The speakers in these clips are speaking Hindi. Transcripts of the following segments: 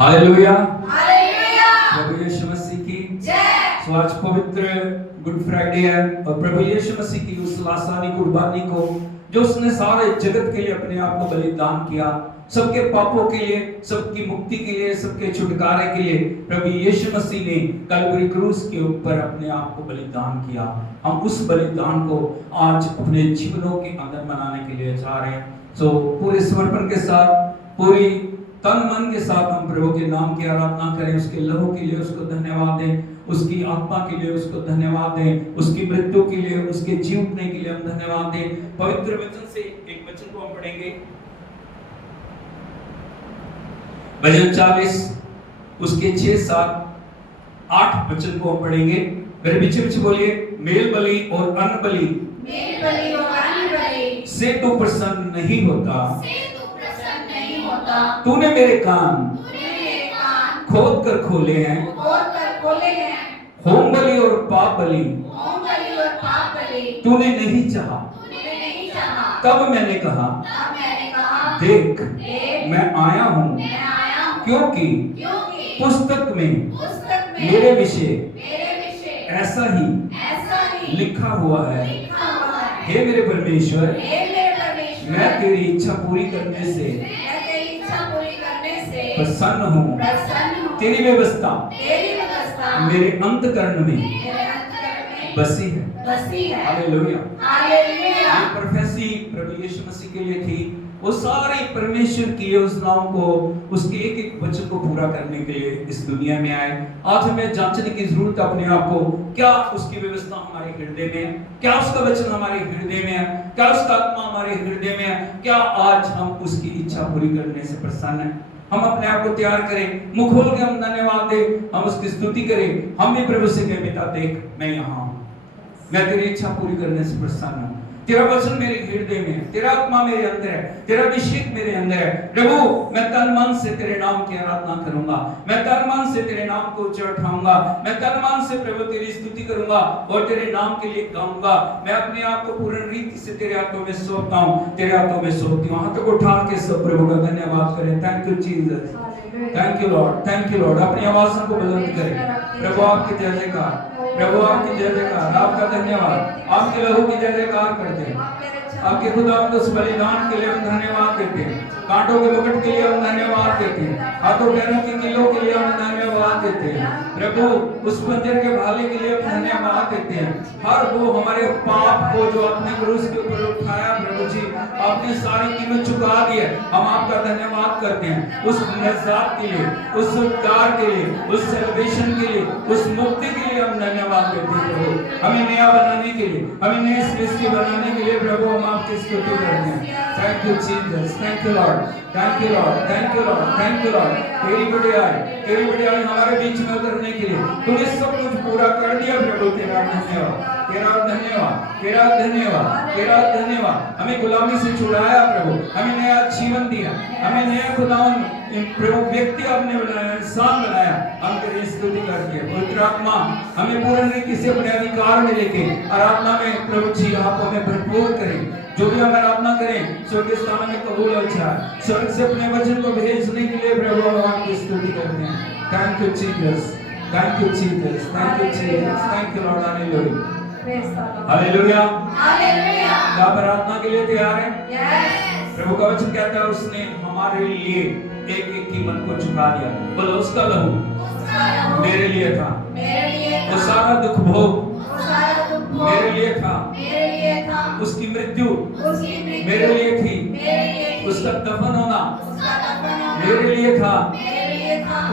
हालेलुया, हालेलुया, प्रभु यीशु मसीह की जय। सो आज पवित्र गुड फ्राइडे है और प्रभु यीशु मसीह की उस लासानी कुर्बानी को जो उसने सारे जगत के लिए अपने आप को बलिदान किया, सबके पापों के लिए, सबकी मुक्ति के लिए, सबके छुटकारे के लिए प्रभु यीशु मसीह ने कलवरी क्रूस के ऊपर अपने आप को बलिदान किया। हम उस बलिदान को आज अपने जीवनों के अंदर मनाने के लिए जा रहे हैं। सो पूरे समर्पण के साथ, पूरी तन मन के साथ हम प्रभु के नाम की आराधना करें, उसके लहू के लिए उसको धन्यवाद दें, उसकी आत्मा के लिए उसको धन्यवाद दें, उसकी मृत्यु के लिए, उसके जी उठने के लिए हम धन्यवाद दें। पवित्र वचन से एक वचन को हम पढ़ेंगे, भजन 40 उसके 6, 7, 8 वचन को हम पढ़ेंगे। मेरे पीछे पीछे बोलिए, मेल बलि और अन्न बलि से तू प्रसन्न नहीं होता, तूने मेरे कान खोद कर खोले हैं, होम बलि और पाप बलि तूने नहीं चाहा। तब मैंने कहा, देख मैं आया हूँ, क्योंकि पुस्तक में मेरे विषय ऐसा ही लिखा हुआ है। हे मेरे परमेश्वर, मैं तेरी इच्छा पूरी करने से प्रसन्न हूँ। तेरी व्यवस्था मेरे अंतःकरण में बसी है। हालेलुया। ये प्रोफेसी प्रभु यीशु मसीह के लिए थी। वो सारे परमेश्वर की योजनाओं को, उसके एक एक वचन को पूरा करने के लिए इस दुनिया में आए। आज हमें जांचने की जरूरत है अपने आप को, क्या उसकी व्यवस्था हमारे हृदय में है, क्या उसका वचन हमारे हृदय में है, क्या उसका आत्मा हमारे हृदय में है, क्या आज हम उसकी इच्छा पूरी करने से प्रसन्न हैं। हम अपने आप को तैयार करें, मुंह खोल के हम धन्यवाद दें, हम उसकी स्तुति करें। हम भी प्रभु से कहें, पिता देख मैं यहाँ हूँ, मैं तेरी इच्छा पूरी करने से प्रसन्न हूँ। तेरा वचन मेरे हृदय में है, तेरा आत्मा मेरे अंदर है, तेरा अभिषेक मेरे अंदर है। प्रभु मैं तन मन से तेरे नाम की आराधना करूंगा, मैं तन मन से तेरे नाम को उठाऊंगा, मैं तन मन से प्रभु तेरी स्तुति करूंगा और तेरे नाम के लिए गाऊंगा। मैं अपने आप को पूर्ण रीति से तेरे हाथों में सौंपता हूँ, तेरे हाथों में सौंपती हूँ। हाथों को उठा के सब प्रभु का धन्यवाद करें। Thank you Jesus, thank you Lord, thank you Lord. अपनी आवाज़ों को बुलंद करें। प्रभु आपकी जय जयकार, प्रभु आपकी जय जयकार, आपका धन्यवाद, आपके लहू की जय जयकार करते हैं। आपके खुदा उस बलिदान के लिए हम धन्यवाद देते हैं, कांटों के मुकुट के लिए हम धन्यवाद देते हैं, हाथों पैरों की कीलों के लिए हम धन्यवाद देते हैं। प्रभु उस मंदिर के भाले के लिए हम धन्यवाद देते हैं। हर वो हमारे पाप को जो आपने क्रूस के ऊपर उठाया, प्रभु जी आपने सारी कीमत चुका दी है, हम आपका धन्यवाद करते हैं। उस निजात के लिए, उस उद्धार के लिए, उस सेलिब्रेशन के लिए, उस मुक्ति के लिए हम धन्यवाद देते हैं। प्रभु हमें नया बनाने के लिए, हमें नई सृष्टि बनाने के लिए प्रभु हम आपकी स्तुति करते हैं। Thank you Jesus, thank you Lord, thank you Lord, thank you Lord, thank you Lord. तेरी बड़ाई हमारे बीच में उतरने के लिए तूने सब कुछ पूरा कर दिया प्रभु। तेरा धन्यवाद, तेरा धन्यवाद, तेरा धन्यवाद, तेरा धन्यवाद। हमें गुलामी से छुड़ाया प्रभु, हमें नया जीवन दिया, हमें नया खुदावन प्रभु व्यक्ति आपने बनाया, इंसान बनाया। हम तेरी स्तुति करते हैं। पवित्र आत्मा हमें पूर्ण रीति से अपने अधिकार में लेके आराधना में प्रभु जी आप हमें भरपूर करें। जो भी हम आराधना करें स्वर्ग स्थान में कबूल हो जाए। स्वर्ग से अपने वचन को भेजने के लिए प्रभु हम आपकी स्तुति करते हैं। Thank you Jesus, thank you Jesus, thank you Jesus, thank you Lord. Hallelujah, hallelujah, hallelujah. आप आराधना के लिए तैयार हैं? यस। प्रभु का वचन कहता है उसने हमारे लिए एक एक कीमत को चुका दिया। बोलो उसका लहू मेरे लिए था, वो सारा दुख भोग मेरे लिए था, उसकी मृत्यु मेरे लिए थी, उसका दफन होना मेरे लिए था,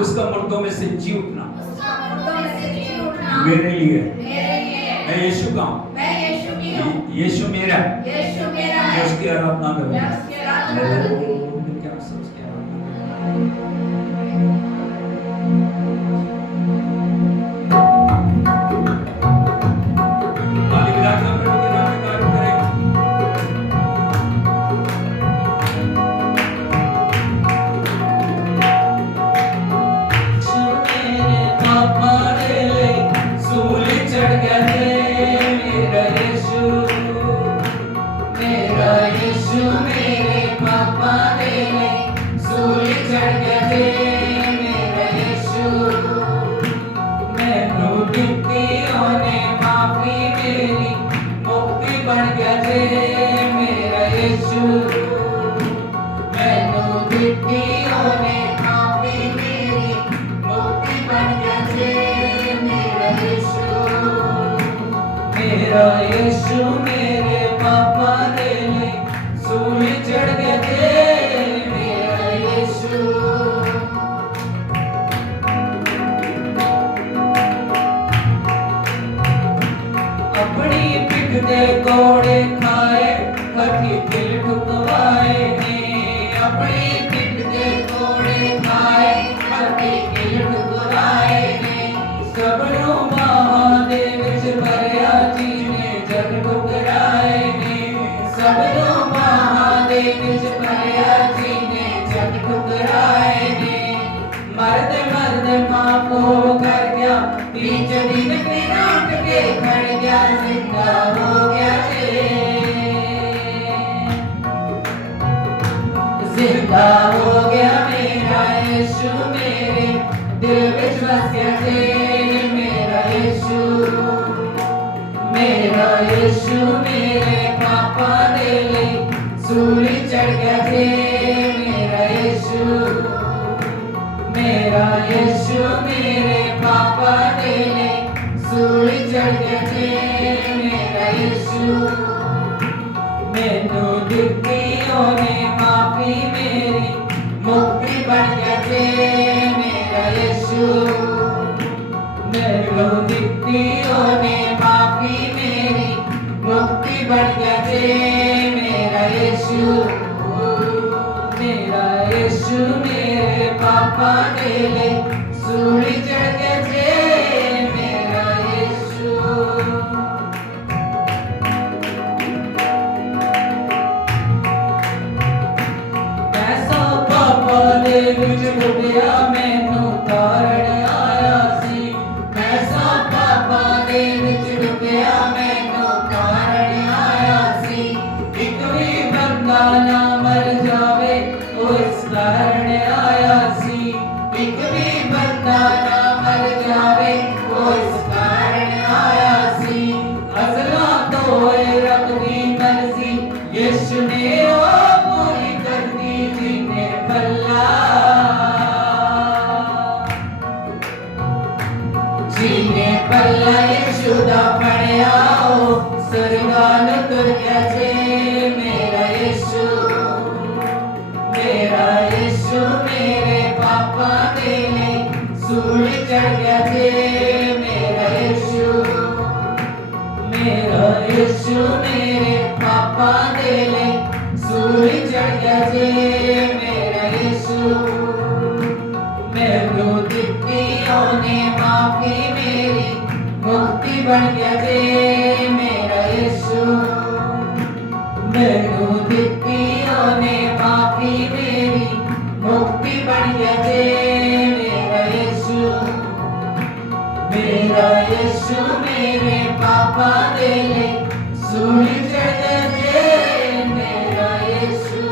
उसका मुर्दों में से जी उठना मेरे लिए। मैं यीशु का हूँ, यीशु मेरा, मैं उसकी आराधना करूँ। मेरा यीशु मेरे पापा ने मेरा यीशु मेरे पापा दे ले सूली चढ़ गया थे मेरा यीशु अपनी पिठ दे कोड़े खाए कठी दिल ठुकवाए ने अपनी पिठ दे कोड़े खाए कठी दिल ठुकवाए ने सबनों महादेव च भरिया जी ने जग ठुकराए ने सबनों महादेव च भरिया जी ने जग ठुकराए ने मर्द मर्द माँ को कर गया बीच दिन फिर उठ के खड़ गया जिंदा हो गया जिंदा हो गया मेरा यीशु मेरे दिल विच बस गया थे मेरा यीशु मेरे पापा दे ले सूली चढ़ गया थे मेरा यीशु मेरे पापा दे ले सूली चढ़ गया थे मेरा यीशु मैनू दित्ती ओने माफी मेरी मुक्ति बन गया थे मेरा यीशु मैनू दित्ती ओने माफी मेरी मुक्ति बन गया थे मेरा यीशु मेरे पापा दे ले सूली चढ़ गया थे मेरा यीशु कैसा पापा दे विच डुबिया मैनू तारण आया सी कैसा पापा दे विच डुबिया मैनू तारण आया सी एक भी बंदा ना मर जावे उस कारण आया सी एक भी बंदा ना मर जावे उस कारण आया सी असला तो रब दी मर्जी यीशु ने ओ पूरी कर दी जिन्ने भला यीशु दा पड़िया ओ सरगान तुर गया थे मेरा यीशु मेरे पापा दे ले सूली चढ़ गया थे मेरा यीशु मेरे पापा दे ले सूली चढ़ गया थे मेरा यीशु मैनू दित्ती ओने माफी मेरी मुक्ति बन गया थे मेरा यीशु मैनू दित्ती ओने माफी मेरी मुक्ति बन गया थे मेरा यीशु मेरे पापा दे ले सूली चढ़ गया थे मेरा यीशु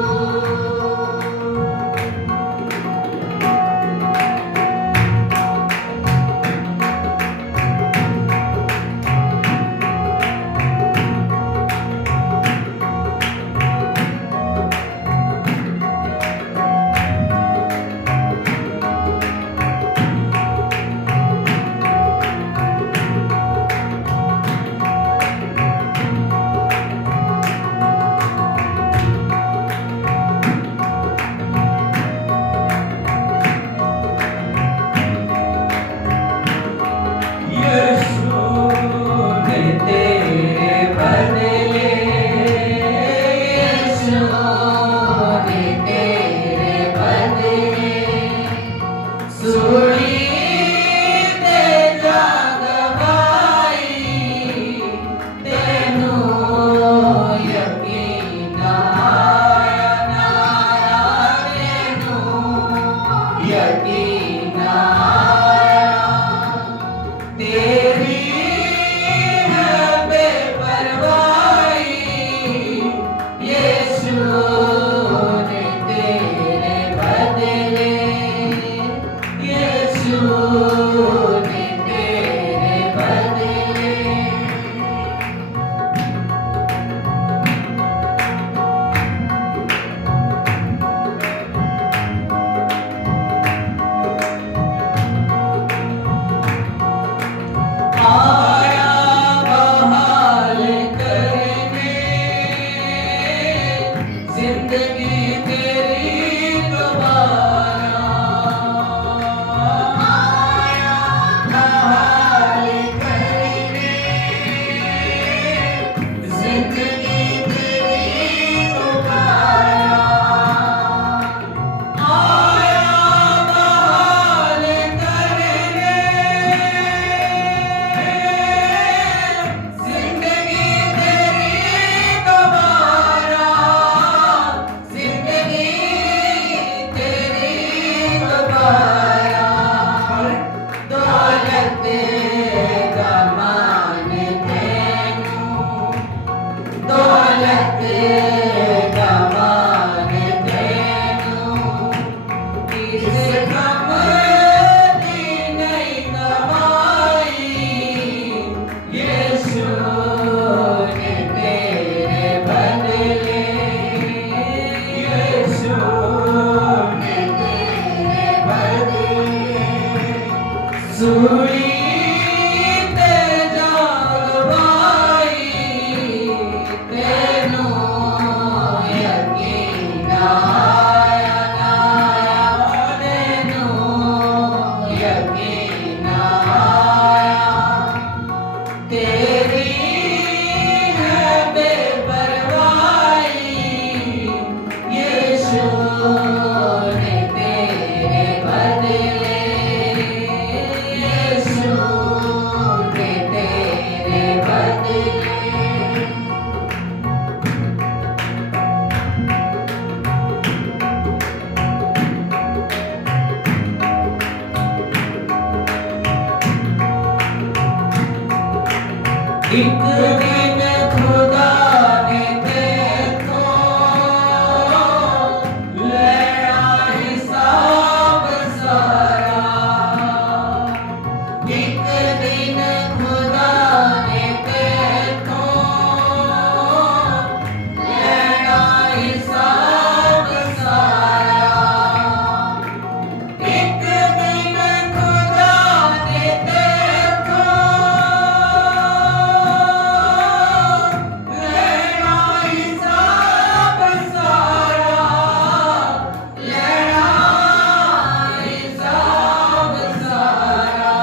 सूली ते जाग भाई तेनू यकीन आया नाया तेनू यकीन आया तेरी है बेपरवाही यीशु ने तेरे बदले यीशु ने तेरे बदले एक दिन खुदा ने तेथों लेना हिसाब सारा एक दिन खुदा ने तेथों लेना हिसाब सारा एक दिन खुदा ने तेथों लेना हिसाब सारा लेना हिसाब सारा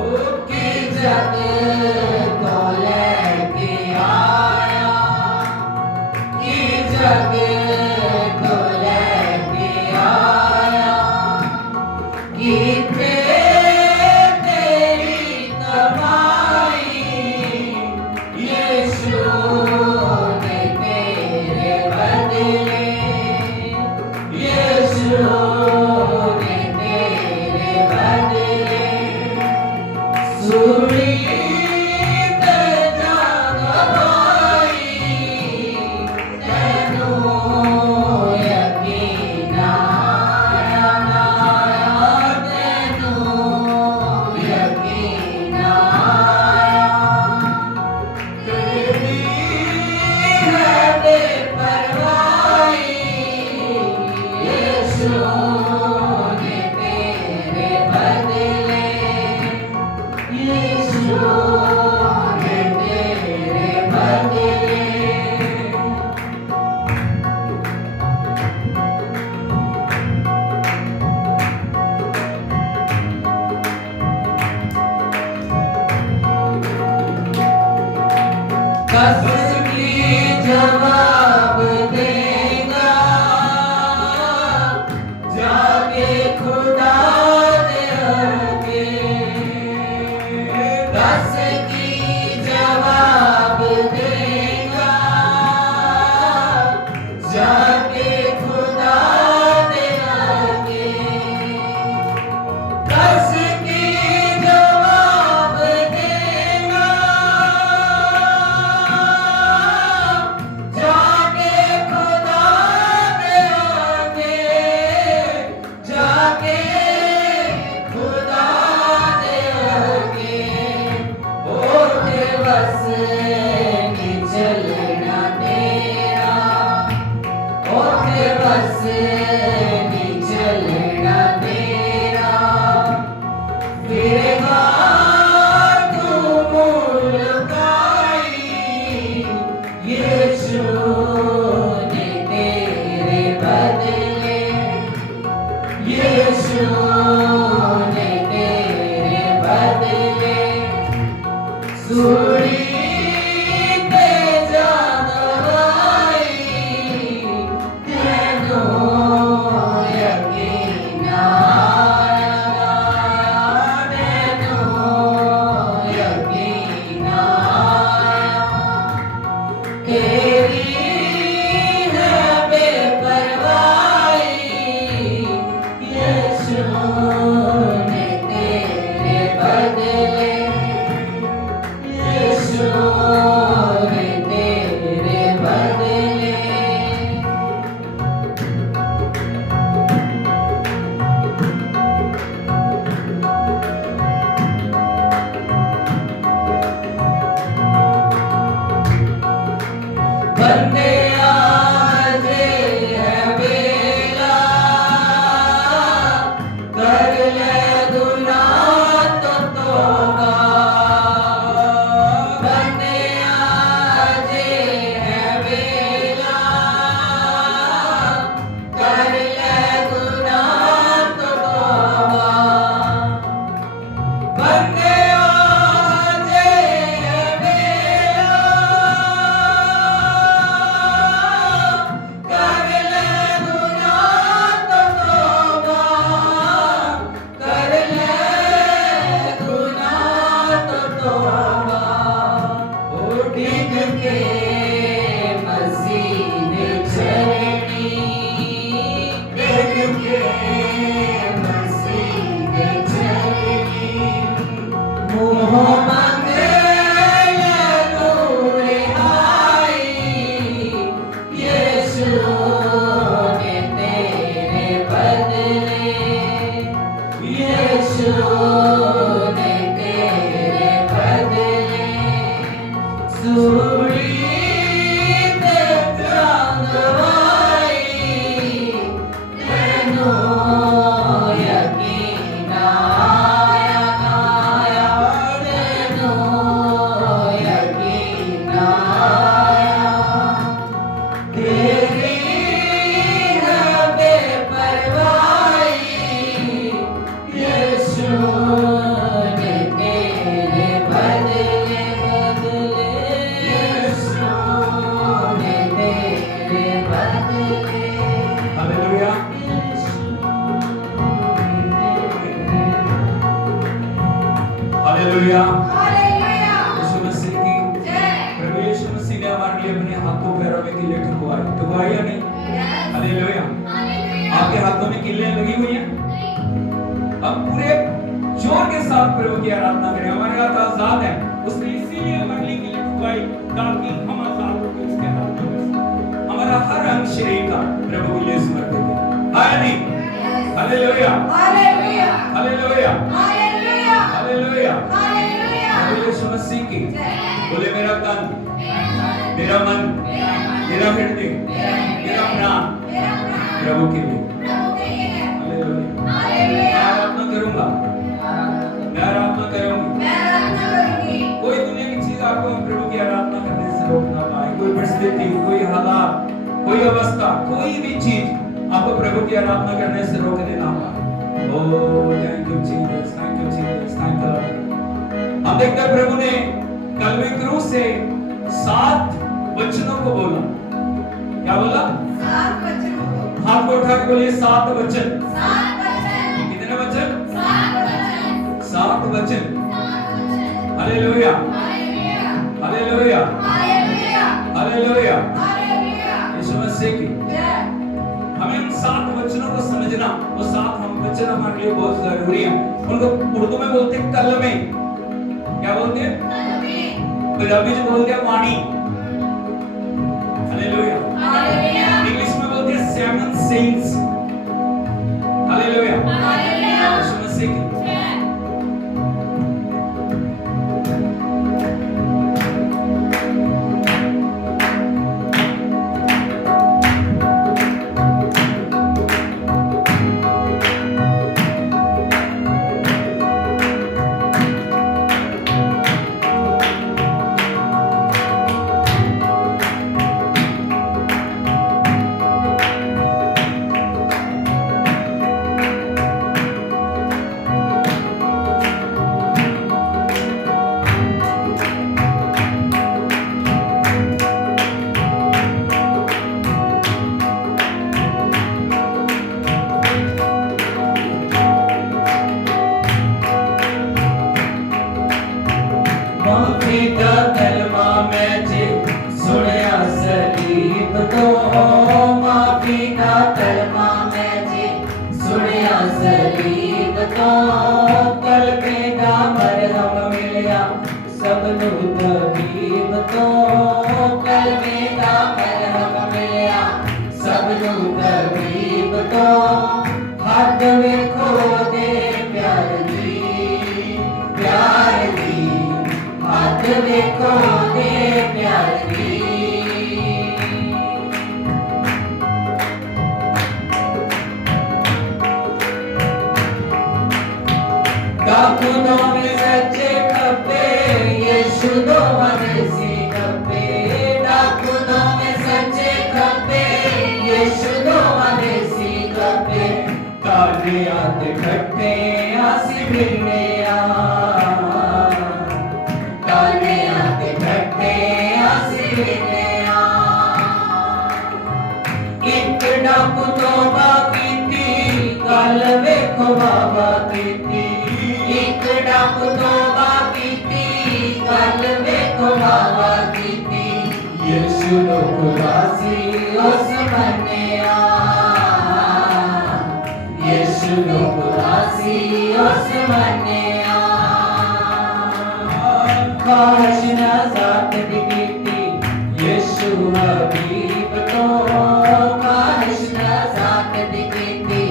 ओके जग को लेके आया कि जग को लेके आया कि तेरी कमाई यीशु ने तेरे बदले यीशु ने तेरे बदले सूली ते जाग भाई तेनू यकीन आया नाया तेनू यकीन आया तेरी है बेपरवाही यीशु ने तेरे बदले यीशु ने तेरे बदले कसमी जवाब देगा जाके खुदा दे आगे कस की जवाब देगा जाके खुदा दे आगे कस की जवाब देगा हो मंगल रिहाई, यीशु ने तेरे बदले, यीशु ने तेरे बदले सूली पे टंगवाई, तेनों यकीन आया, तेनों यकीन आया, तेरी है बेपरवाही, यीशु ने तेरे बदले, यीशु ने तेरे बदले, hallelujah. Hallelujah. Hallelujah Yeshu Masih की जय प्रभु यीशु मसीह ने हमारे लिए अपने हाथों पैरों में किले ठुकवाए या नहीं? हालेलुया। हालेलुया आपके हाथों में किले लगी हुई हैं? अब पूरे जोर के साथ प्रभु की आराधना करें। हमारे हाथ आजाद है, उसने इसीलिए हमारे लिए किले ठुकवाई ताकि हम आजाद होकर उसके आराधना कर सकें। हमारा हर अंग शरीर का प्रभु के लिए समर्पित है। हाय नहीं? Hallelujah. Hallelujah hallelujah. Hallelujah hallelujah. Hallelujah प्रभु यीशु मसीह की बोले मेरा तन, मेरा मन, मेरा हृदय, मेरा प्राण प्रभु के लिए। हालेलुया। मैं आराधना करूंगा, मैं आराधना करूंगी। कोई दुनिया की चीज आपको प्रभु की आराधना करने से रोक ना पाए। कोई परिस्थिति, कोई हालात, कोई अवस्था, कोई भी चीज आपको प्रभु की आराधना करने से रोकने ना पाए। Oh thank you Jesus, thank you Jesus, thank you Lord. हम देखते हैं प्रभु ने कलवी क्रूस से 7 वचनों को बोला। क्या बोला? हाथ को उठा के बोलिए 7 वचन। कितने वचन? 7 वचन। Hallelujah. Hallelujah. Hallelujah. Yeshu Masih की हमें उन 7 वचनों को समझना, वो 7 हम वचन हमारे लिए बहुत जरूरी है। उनको उर्दू में बोलते हैं कलमे। क्या बोलते हैं? पंजाबी में बोलते हैं वाणी। हालेलुया। इंग्लिश में बोलते हैं 7 saints। हालेलुया। यीशु मसीह की माफी का कलमा मैं जे सुनया सलीब तो, माफी का कलमा मैं जे सुनया सलीब तो, कलमे दा मरहम मिलया सबनू तबीब तो, कलमे दा मरहम मिलया सबनू तबीब तो, हद वेखो दे प्यार दी, प्यार दी, हद वेखो दे प्यार दी। डाकुनो में सच्चे खपे, यीशु दो मदसी खपे, डाकुनो में सच्चे खपे, यीशु दो मदसी खपे, काले आते खट्टे आसी मिलने आ, काले आते खट्टे आसी मिलने आ। एक डाकू तो बाकी थी, कल वेखो बाबा कीती, एक डाकू तो बाकी थी, कल वेखो बाबा कीती, यीशु लोग राजी उस मन्या, यीशु लोग राजी उस मन्या। काश नजात दिखती यीशु हबीब को, काश नजात दिखती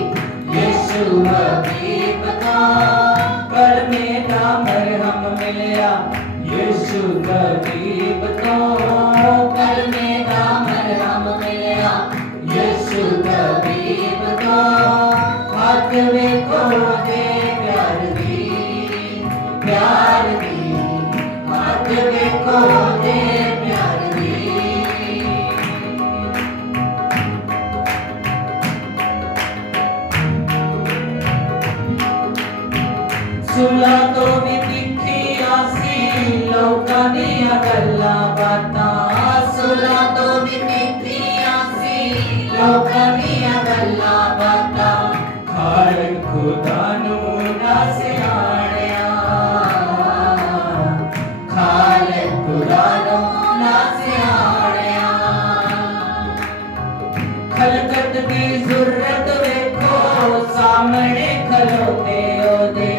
यीशु हबीब को, कर मेरा मरहम मिलया यीशु हबीब को, कर मेरा मरहम मिलया यीशु हबीब को, हाथ में को दे प्यार दी, प्यार दी, हाथ में को दे प्यार दी। सुना तो भी तिखिया सी लोकां दियां गल्लां बातां, सुना तो भी तिखिया सी लोकां दियां गल्लां बातां, खालक खुदा नू ना सियाणिया, खालक खुदा नू ना सियाणिया। खलकत दी ज़रूरत वेखो सामने खलोते ओदे,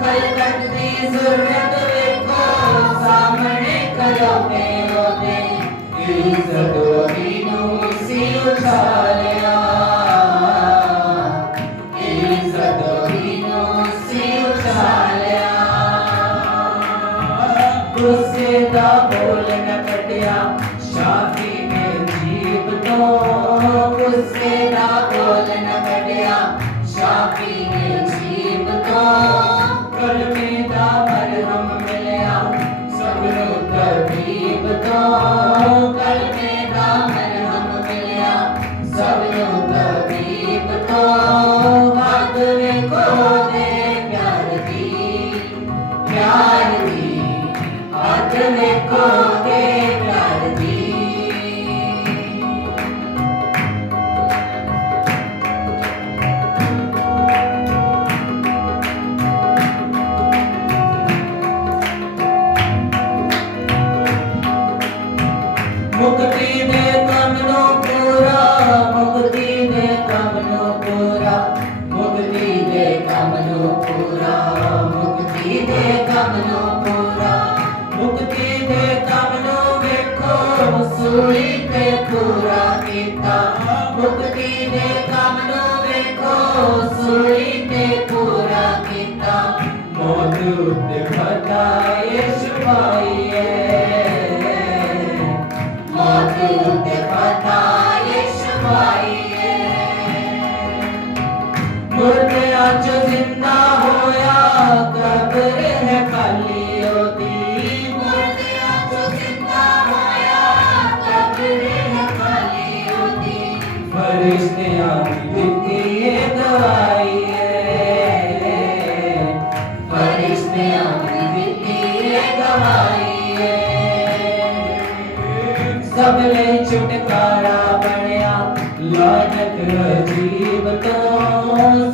खलकत दी ज़रूरत वेखो सामने खलोते ओदे, इज़्ज़त ओदी नू सी उछालिया, इज़्ज़त ओदी नू सी उछालिया। गुस्से दा बोल न कटिया शाफी ने जीभ तो, गुस्से दा बोल न कटिया शाफी ने जीभ तो, कलमे दा मरहम मिलया सबनू तबीब तो, कलमे दा मरहम मिलया सबनू तबीब तो, हाथ में को दे प्यार दी, प्यार दी, हाथ में को दे प्यार दी। मुक्ति दे कमनो पूरा, मुक्ति दे कमनो पूरा, मुक्ति दे कमनो पूरा, मुक्ति दे कमनो पूरा, मुक्ति दे कमनो वेखो सूली ते पूरा कीता, मुक्ति दे कमनो वेखो सूली ते पूरा कीता, मौत ते फता यीशु पाईए, मौत ते फता यीशु पाईए। मुर्दे जो जिंदा होया कब्र है खाली ओदी, मुर्दे जो जिंदा होया कब्र है खाली ओदी, फरिश्तियां की दित्ती ये दवाई है, फरिश्तियां की दित्ती ये दवाई है। सब ले छुटकारा बनया लानत अजीब तो,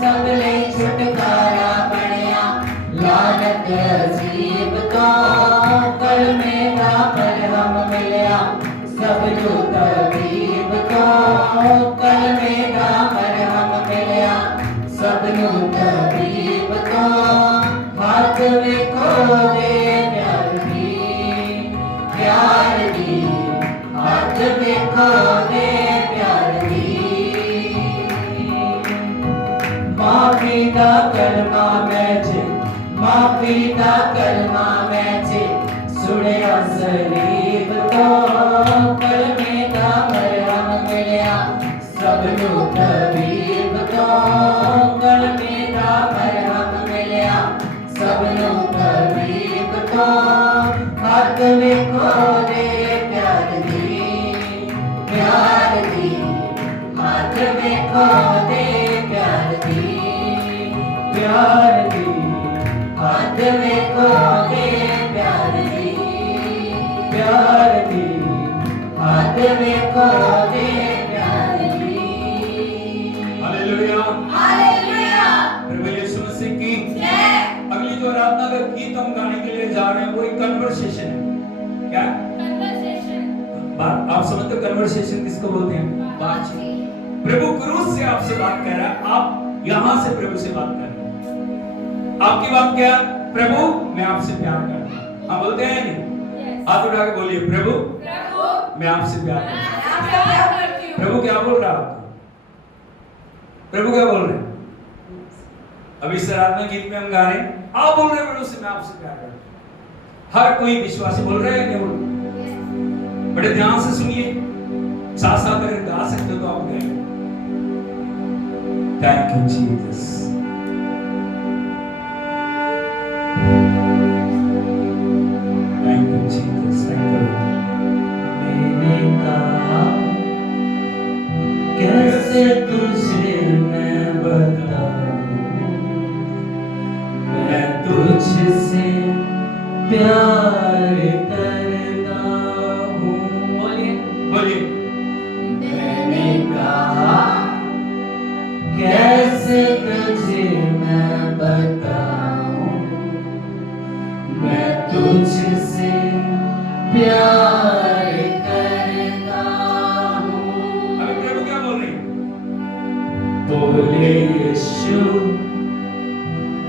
सब ले छुटकारा बनया लानत अजीब तो, कलमे दा मरहम मिलया सबनू तबीब तो, कलमे दा मरहम मिलया सबनू तबीब तो, हाथ में को दे प्यार दी, प्यार दी, हाथ में को दे प्यार दी। माफी दा कलमा मैचे, माफी दा कलमा मैचे, सुनिया सलीब तो, कलमे दा मरहम मिलया सबनू तबीब तो, कलमे दा मरहम मिलया सबनू तबीब तो, हाथ में को दे प्यार दी, प्यार दी, हाथ में को दे प्यार दी, प्यार दी, हाथ में को दे प्यार दी, प्यार दी, हाथ में को दे प्यार दी। हालेलुया, हालेलुया, प्रभु यीशु मसीह की जय। अगली जो आराधना का गीत हम गाने के लिए जा रहे हैं वो एक कन्वर्सेशन है। क्या कन्वर्सेशन, बात? आप समझते हो कन्वर्सेशन किसको बोलते हैं? बातचीत। प्रभु क्रूस से आपसे बात कर रहा है, आप यहां से प्रभु से बात कर रहे हैं। आपकी बात क्या? प्रभु मैं आपसे प्यार करता हूं। हम बोलते हैं नहीं? Yes. हाथ उठा के बोलिए, प्रभु प्रभु मैं आपसे प्यार करता हूं। मैं आपसे प्यार करती हूँ। प्रभु क्या बोल रहा है? प्रभु क्या बोल रहे हैं? अभी इस आराधना गीत में हम गा रहे हैं, आप बोल रहे हैं प्रभु से मैं आपसे प्यार करता हूं। हर कोई विश्वासी बोल रहे हैं क्या बोल? बड़े ध्यान से सुनिए, साथ साथ अगर गा सकते हो तो आप गाएं। Thank you Jesus. Thank you Jesus. Thank you. मैंने कहा कैसे तुझे मैं बताऊं, मैं तुझसे प्यार करता हूँ। बोलिए बोलिए। मैंने कहा कैसे तुझे मैं बताऊं, मैं तुझसे प्यार करता हूँ। अभी प्रभु क्या बोल रहे हैं? बोले यीशु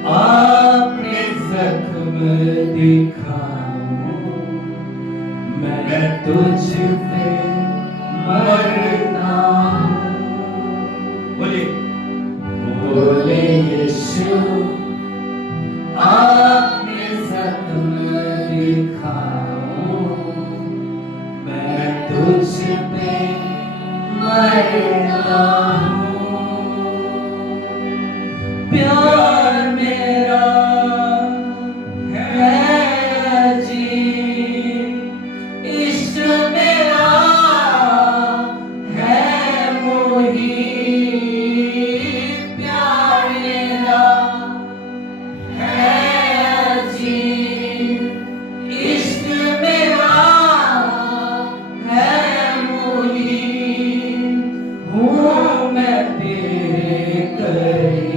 आपने जख्म दिखाऊं, मैं तुझ पे मरता हूँ। बोलिए। बोले यीशु आपने जख्म दिखाऊं, मैं तुझ पे मरता हूँ। प्यार मेरा है अजीब, इश्क मेरा है मोही। प्यार मेरा है अजीब, इश्क मेरा है मोही। हूँ मैं तेरे करीब,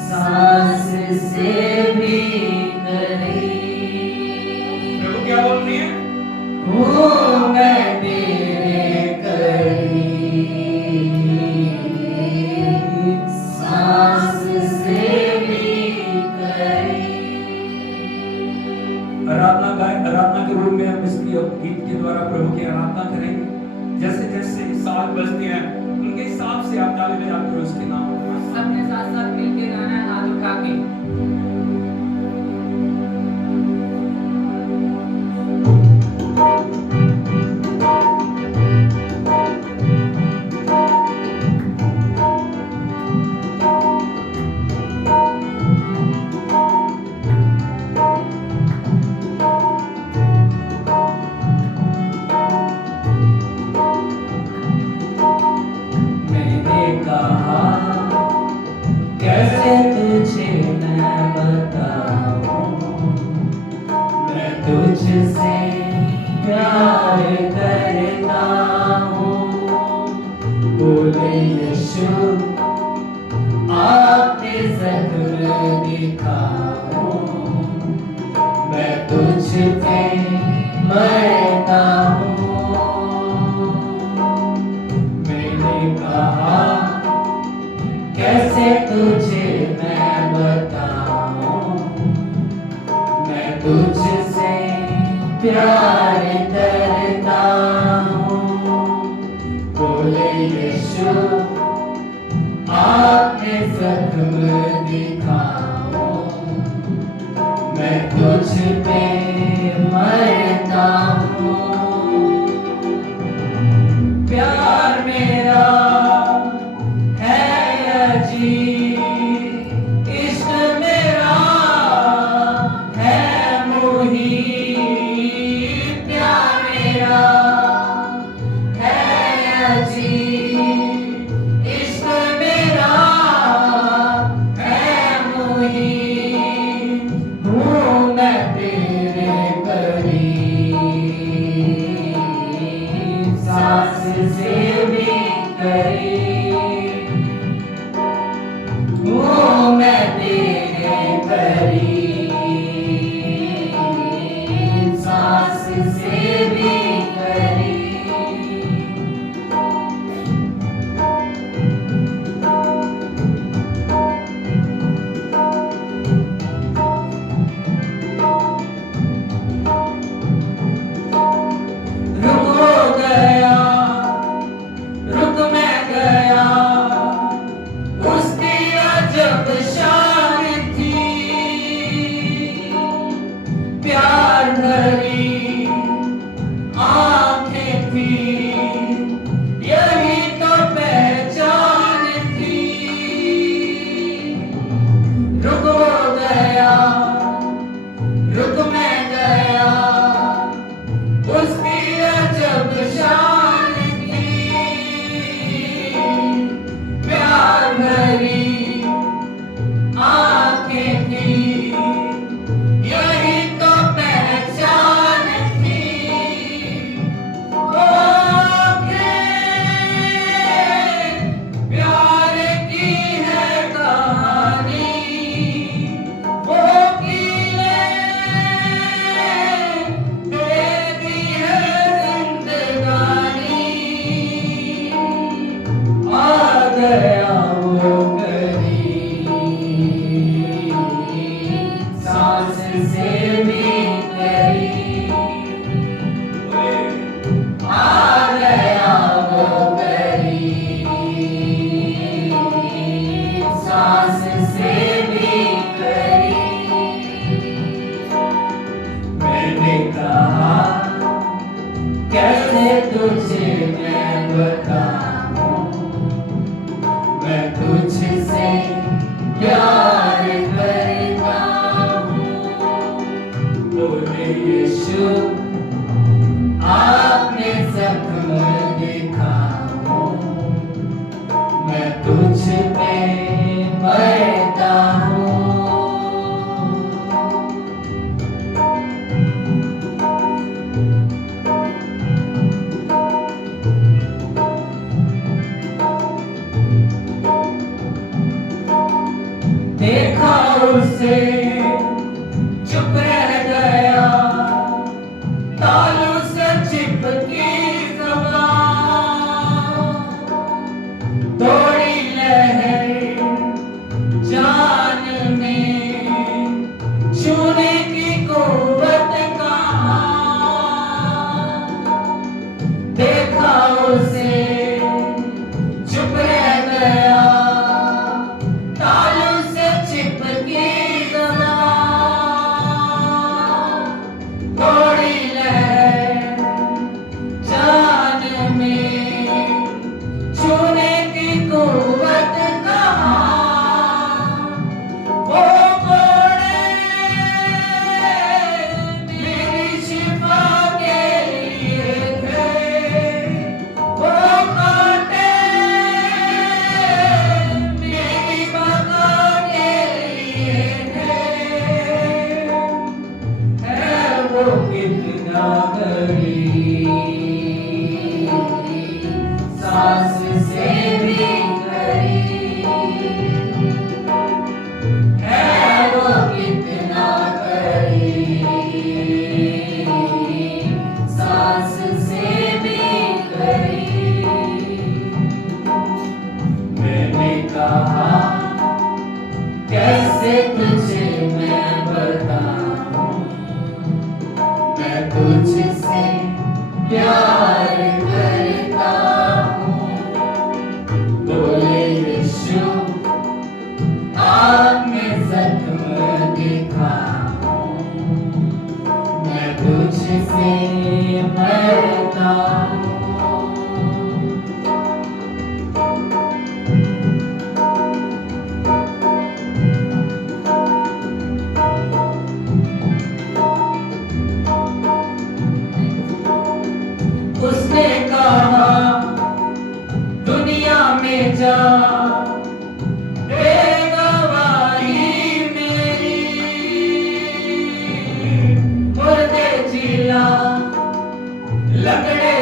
सांस से भी करीब। प्रभु क्या बोल रही है? हूँ मैं तेरे करीब, सांस से भी करीब। आराधना के रूप में हम इसकी गीत के द्वारा प्रभु की आराधना करेंगे। जैसे जैसे साथ बजते हैं उनके हिसाब से आप ताली बजाते हुए उसके नाम को मनाएं। सबने साथ साथ मिलके गाना है, हाथ उठा के। मैंने कहा कैसे तुझे मैं बताऊं, मैं तुझसे प्यार करता हूँ। बोले यीशु आपने जख्म दिखाऊं, मैं तुझ पे मरता हूँ। मैंने कहा कैसे तुझे मैं बताऊं, मैं तुझसे प्यार करता हूँ। बोले यीशु आपने जख्म दिखाऊं, मैं तुझ पे मरता हूँ। प्यार मेरा है अजीब, इश्क मेरा है मोही। प्यार मेरा है अजीब, इश्क मेरा है मोही। हूँ मैं तेरे करीब, सांस से भी करीब। हूँ मैं तेरे करीब, सांस से भी करीब। जब शान थी, प्यार भरी आंखें थी, यही तो पहचान थी। रुक वो गया, रुक मैं गया, उसकी अजब शान थी, प्यार भरी आंखें थी, यही तो पहचान थी। वो आंखें प्यार की है कहानी, वो कीलें देती है जिंदगानी। आ गया वो करीब, सांस से भी करीब, आ गया वो करीब, सांस से भी करीब। मैंने कहा कैसे तुझे मैं बताऊं, मैं तुझसे प्यार करता हूँ। बोले यीशु आपने जख्म देखा हूँ, मैं तुझ पे मरता हूँ। देखा उसे चुप रह गया, तालू से चिपकी ज़बान, दौड़ी लहर जान में, छूने की कुव्वत कहाँ। देखा उसे चुप रह गया, तालू से चिपकी ज़बान, दौड़ी लहर जान में, छूने की कुव्वत कहाँ। वो कोड़े मेरी शिफा के लिए थे, वो कांटे मेरी बका के लिए थे। है वो कितना करीब, सांस से भी करीब, है वो कितना करीब, सांस से भी करीब। मैंने कहा कैसे तुझे मैं बताऊं, मैं तुझसे प्यार करता हूँ। बोले यीशु आपने जख्म देखा हूँ, मैं तुझसे मरता हूँ। उसने कहा दुनिया में जा, दे गवाही मेरी, मुर्दे जिला लकड़े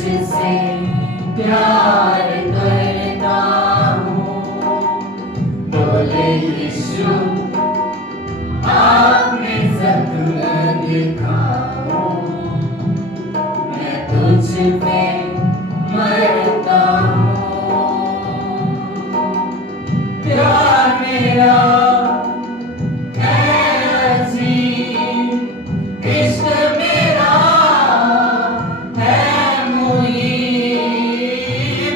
तुझसे प्यार करता हूँ। बोले यीशु आपने सपना दिखाओ, मैं तुझ पे मरता हूँ। प्यार मेरा है अजीब, इश्क मेरा है मुहीब।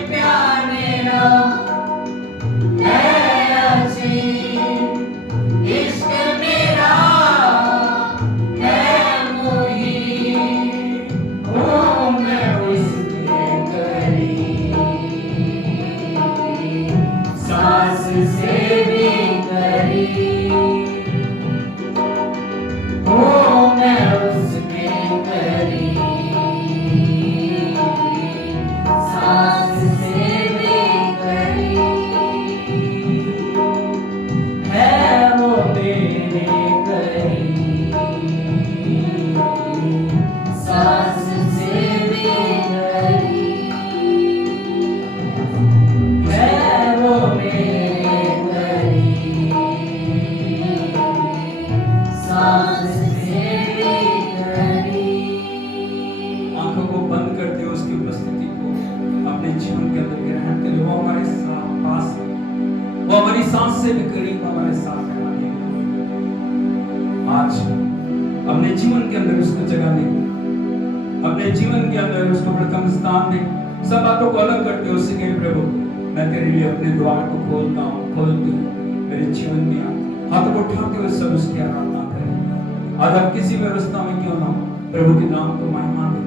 प्यार मेरा है अजीब, इश्क मेरा है मुहीब। हूँ मैं उसके करीब, सांस से भी करीब। हूँ मैं उसके करीब, सांस से भी करीब। है वो मेरे करीब, सांस से भी करीब। है वो मेरे करीब, सांस से भी करीब। आंखों को बंद करते हुए उसकी उपस्थिति को अपने जीवन के अंदर ग्रहण करें। वो हमारे पास है, वो हमारी सांस से भी करीब हमारे साथ है। आज अपने जीवन के अंदर उसको जगह दे, अपने जीवन के अंदर उसको प्रथम स्थान दे। सब बातों को अलग करते हुए उससे कहें, प्रभु मैं तेरे लिए अपने द्वार को खोलता हूँ, खोलती हूँ, मेरे जीवन में आ। हाथों को उठाते हुए सब उसकी आराधना करें। आज आप किसी व्यवस्था में क्यों ना हो, प्रभु के नाम को महिमा दे।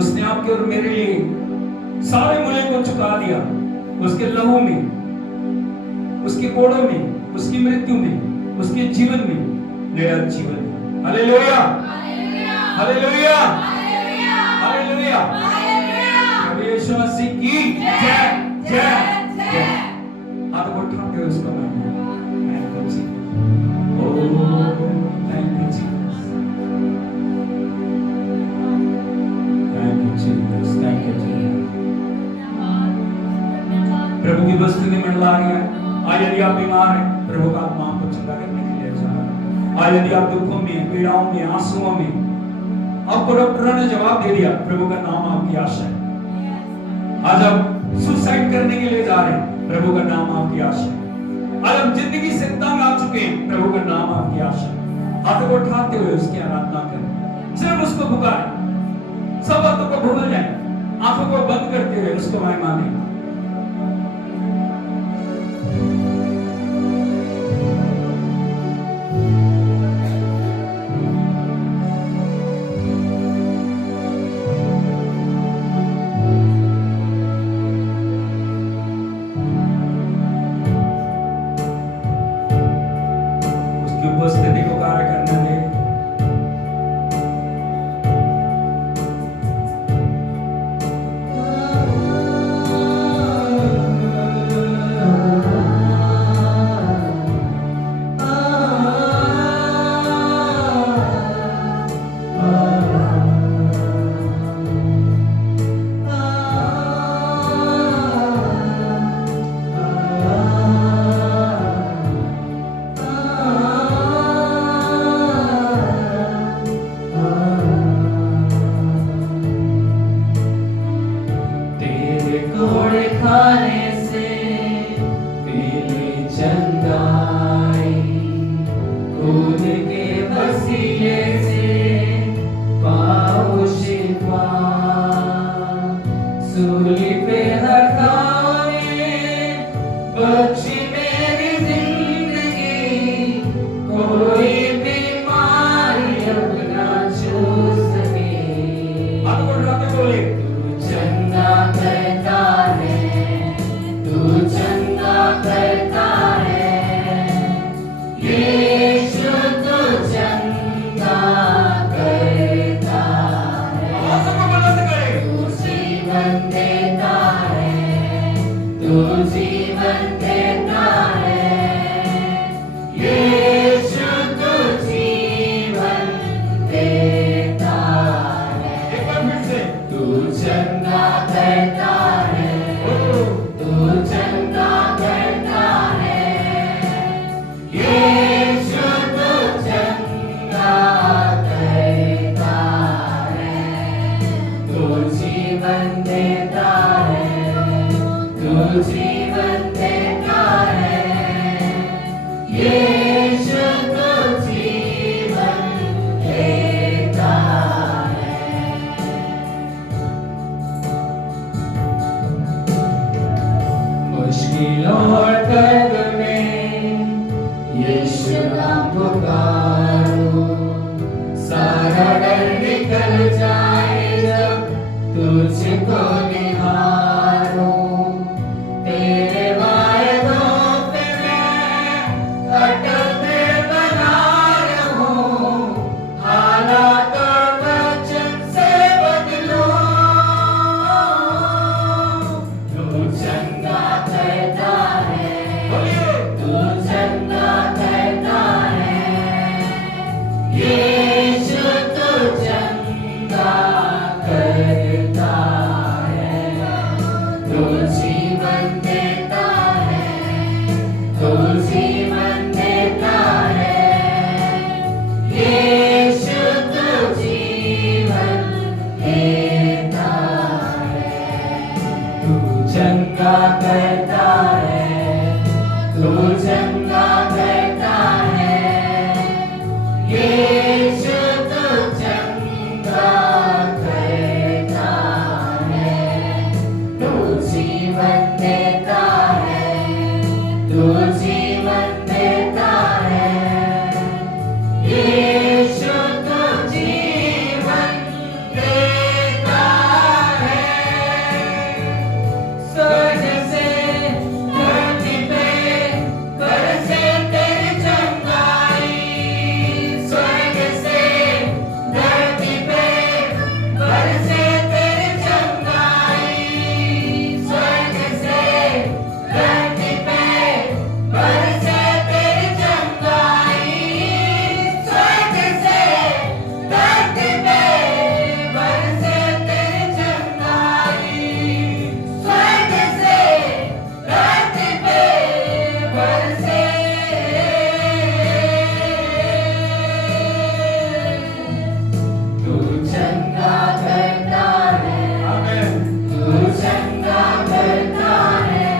उसने आपके और मेरे लिए सारे मूल्य को चुका दिया। उसके लहू में, उसके कोड़ों में, उसकी मृत्यु में, उसके जीवन में नया जीवन है। Hallelujah, hallelujah, hallelujah. प्रभु यीशु मसीह की जय, जय, जय। हाथ को उठाते हुए उसका महिमा। Thank you, Jesus. Oh, thank you, Jesus. Thank you, Jesus. Thank you, Jesus. प्रभु की उपस्थिति में ला रही है। आज यदि आप बीमार हैं, प्रभु का आत्मा आपको चंगा करने के लिए जा रहा है। आज यदि आप दुखों में, पीड़ाओं में, आंसुओं में, आपको डॉक्टरों ने जवाब दे दिया, प्रभु का नाम आपकी आशा है। आज आप सुसाइड करने के लिए जा रहे हैं, प्रभु का नाम आपकी आशा है। आज आप जिंदगी से तंग आ चुके हैं, प्रभु का नाम आपकी आशा है। हाथों को उठाते हुए उसकी आराधना करें, सिर्फ उसको पुकारें, सब बातों को भूल जाएं, आंखों को बंद करते हुए उसको महिमा दें। उपस्थिति को कार्य करने दे। तू चंगा देता है, तू जीवन देता है, यीशु तू जीवन देता है। मुश्किलों और दर्द में यीशु नाम पुकारो, सारा डर निकल जाए जब तुझको निहारो। तेरे वायदों पे मैं अटल बना रहूं, हालात और वचन से बदलूं। तू चंगा करता है, तू चंगा करता है, यीशु तू चंगा करता है, तू जीवन देता है, तू जीवन देता है, यीशु तू जीवन देता है। तू चंगा करता है, तू चंगा करता है, यीशु तू चंगा करता है, तू जीवन देता है, तू जीवन देता है, यीशु तू जीवन देता है। स्वर्ग से धरती पे बरसे तेरी चंगाई, स्वर्ग से धरती पे बरसे तेरी चंगाई, स्वर्ग से धरती पे बरसे तेरी चंगाई, स्वर्ग से धरती पे बरसे तेरी चंगाई, स्वर्ग से धरती पे बरसे। तू चंगा करता है, तू चंगा करता है,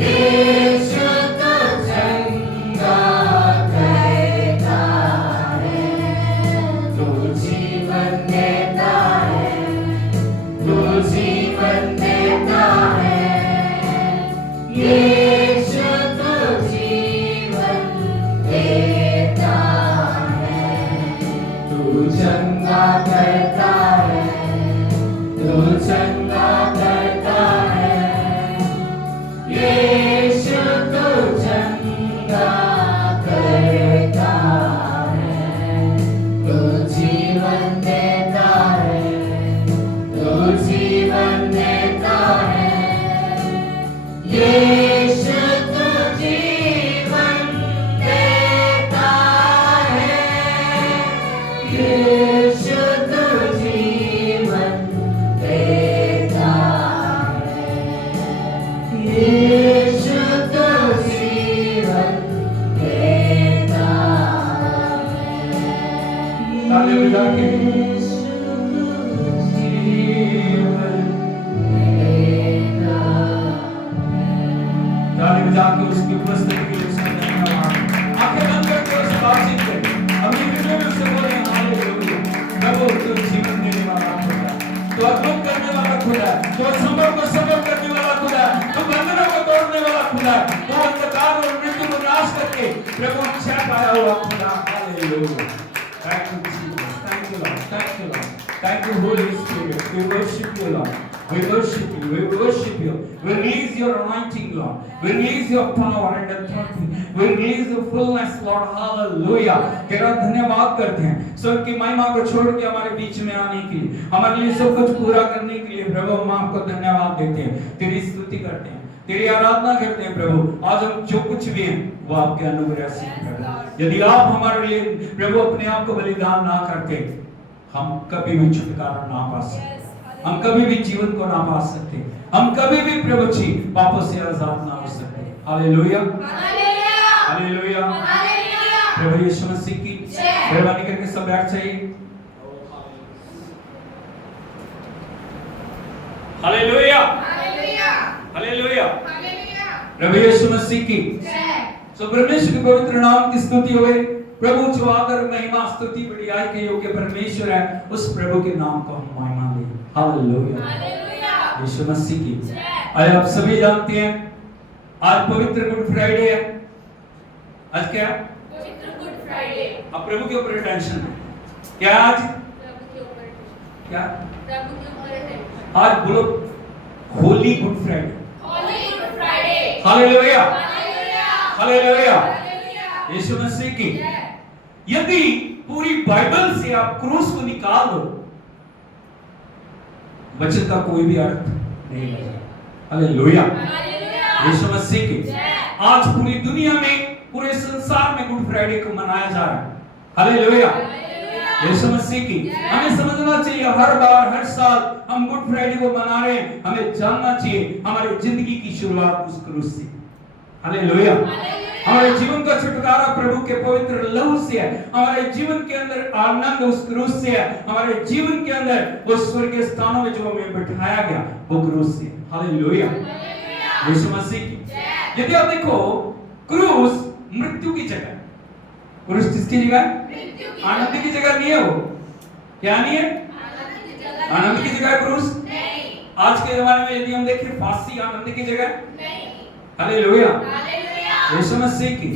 यीशु तू चंगा करता है, तू जीवन देता है, तू जीवन देता है, यीशु तू जीवन देता है। तू चंगा करता है, तू चंगा करता है, यीशु तू चंगा करता है, तू जीवन देता है, तू जीवन देता है, यीशु तू जीवन देता है, यीशु तू जीवन देता है, यीशु तू जीवन देता है। ताली बजा के यीशु तू जीवन देता है। ताली बजा के उसकी उपस्थिति के लिए उसका धन्यवाद। आंखें बंद करके उससे बातचीत करें। अभी वीडियो में उससे बोले हालेलुया। प्रभु तू जीवन देने वाला खुदा है, तू अद्भुत करने वाला खुदा है, तू असंभव को संभव करने वाला खुदा है, तू बंधनों को तोड़ने वाला खुदा है, तू अंधकार और मृत्यु को नाश करके प्रभु छह पाया हुआ खुदा। Hallelujah. Thank you, Jesus. Thank you, Lord. Thank you, Lord. Thank you, Holy Spirit. We worship you, Lord. We worship you. We worship you. We release your anointing, Lord. We release your power and authority. We release your fullness, Lord. Hallelujah. तेरा धन्यवाद करते हैं स्वर्ग की महिमा को छोड़ के हमारे बीच में आने के लिए, हमारे लिए सब कुछ पूरा करने के लिए प्रभु हम आपको धन्यवाद देते हैं, तेरी स्तुति करते हैं, तेरी आराधना करते हैं प्रभु। आज हम जो कुछ भी हैं वो आपके अनुग्रह से हैं प्रभु। यदि आप हमारे लिए प्रभु अपने आप को बलिदान ना करते, हम कभी भी छुटकारा ना पा सकते, हम कभी भी जीवन को ना पा सकते, हम कभी भी प्रभु जी पापों से आजाद ना हो सकते। हालेलुया, हालेलुया, प्रभु यीशु मसीह की मेहरबानी करके सब बैठ जाइए। Hallelujah, hallelujah. प्रभु यीशु मसीह की सो परमेश्वर के पवित्र नाम की स्तुति होवे। प्रभु जो आदर महिमा स्तुति बड़ाई के योग्य परमेश्वर है, उस प्रभु के नाम को हम महिमा दें। हालेलुया, यीशु मसीह की। आइए आप सभी जानते हैं आज पवित्र गुड फ्राइडे है। आज क्या? पवित्र गुड फ्राइडे। अब प्रभु के ऊपर टेंशन है क्या? आज प्रभु के ऊपर क्या? प्रभु के ऊपर है। आज बोलो holy good Friday. Holy good Friday. Hallelujah, hallelujah, hallelujah, hallelujah. Yeshu Masih की। यदि पूरी बाइबल से आप क्रूस को निकाल दो, वचन का कोई भी अर्थ नहीं बचेगा। हालेलुया, हालेलुया, यीशु मसीह की। आज पूरी दुनिया में, पूरे संसार में गुड फ्राइडे को मनाया जा रहा है। हालेलुया, यीशु मसीह की। हमें समझना चाहिए हर बार हर साल हम गुड फ्राइडे को मना रहे हैं, हमें जानना चाहिए हमारी जिंदगी की शुरुआत उस क्रूस से। हालेलुया, हमारे जीवन का छुटकारा प्रभु के पवित्र लहू से है। हमारे जीवन के अंदर आनंद उस क्रूस से है। हमारे जीवन के अंदर वो स्वर्गीय स्थानों में जो हमें बिठाया गया वो क्रूस से। हालेलुया, यीशु मसीह की। यदि आप देखो क्रूस मृत्यु की जगह, क्रूस किसकी जगह? आनंद की जगह नहीं है। वो क्या नहीं है? आनंद की जगह है क्रूस। आज के जमाने में यदि हम देखें फांसी आनंद की जगह। हालेलुया, यीशु मसीह की।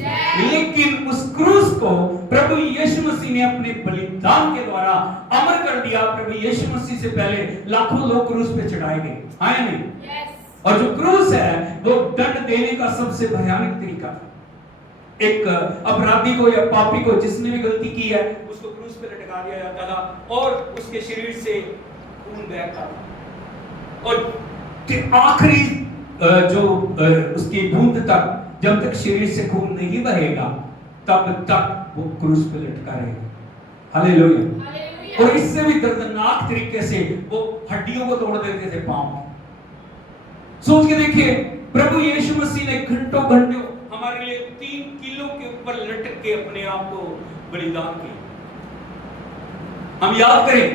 लेकिन उस क्रूस को प्रभु यीशु मसीह ने अपने बलिदान के द्वारा अमर कर दिया। प्रभु यीशु मसीह से पहले लाखों लोग क्रूस पे चढ़ाए गए, आए नहीं? और जो क्रूस है वो दंड देने का सबसे भयानक तरीका था। एक अपराधी को या पापी को जिसने भी गलती की है उसको क्रूस पे लटका दिया जाता था और उसके शरीर से खून बहता था। और आखिरी जो उसकी बूंद तक, जब तक शरीर से खून नहीं बहेगा तब तक वो क्रूस पे लटका रहेगा। हालेलुया। और इससे भी दर्दनाक तरीके से वो हड्डियों को तोड़ देते थे पांव। सोच के देखिए, प्रभु यीशु मसीह ने घंटों घंटों हमारे लिए 3 किलो के ऊपर लटक के अपने आप को बलिदान किया। हम याद करें,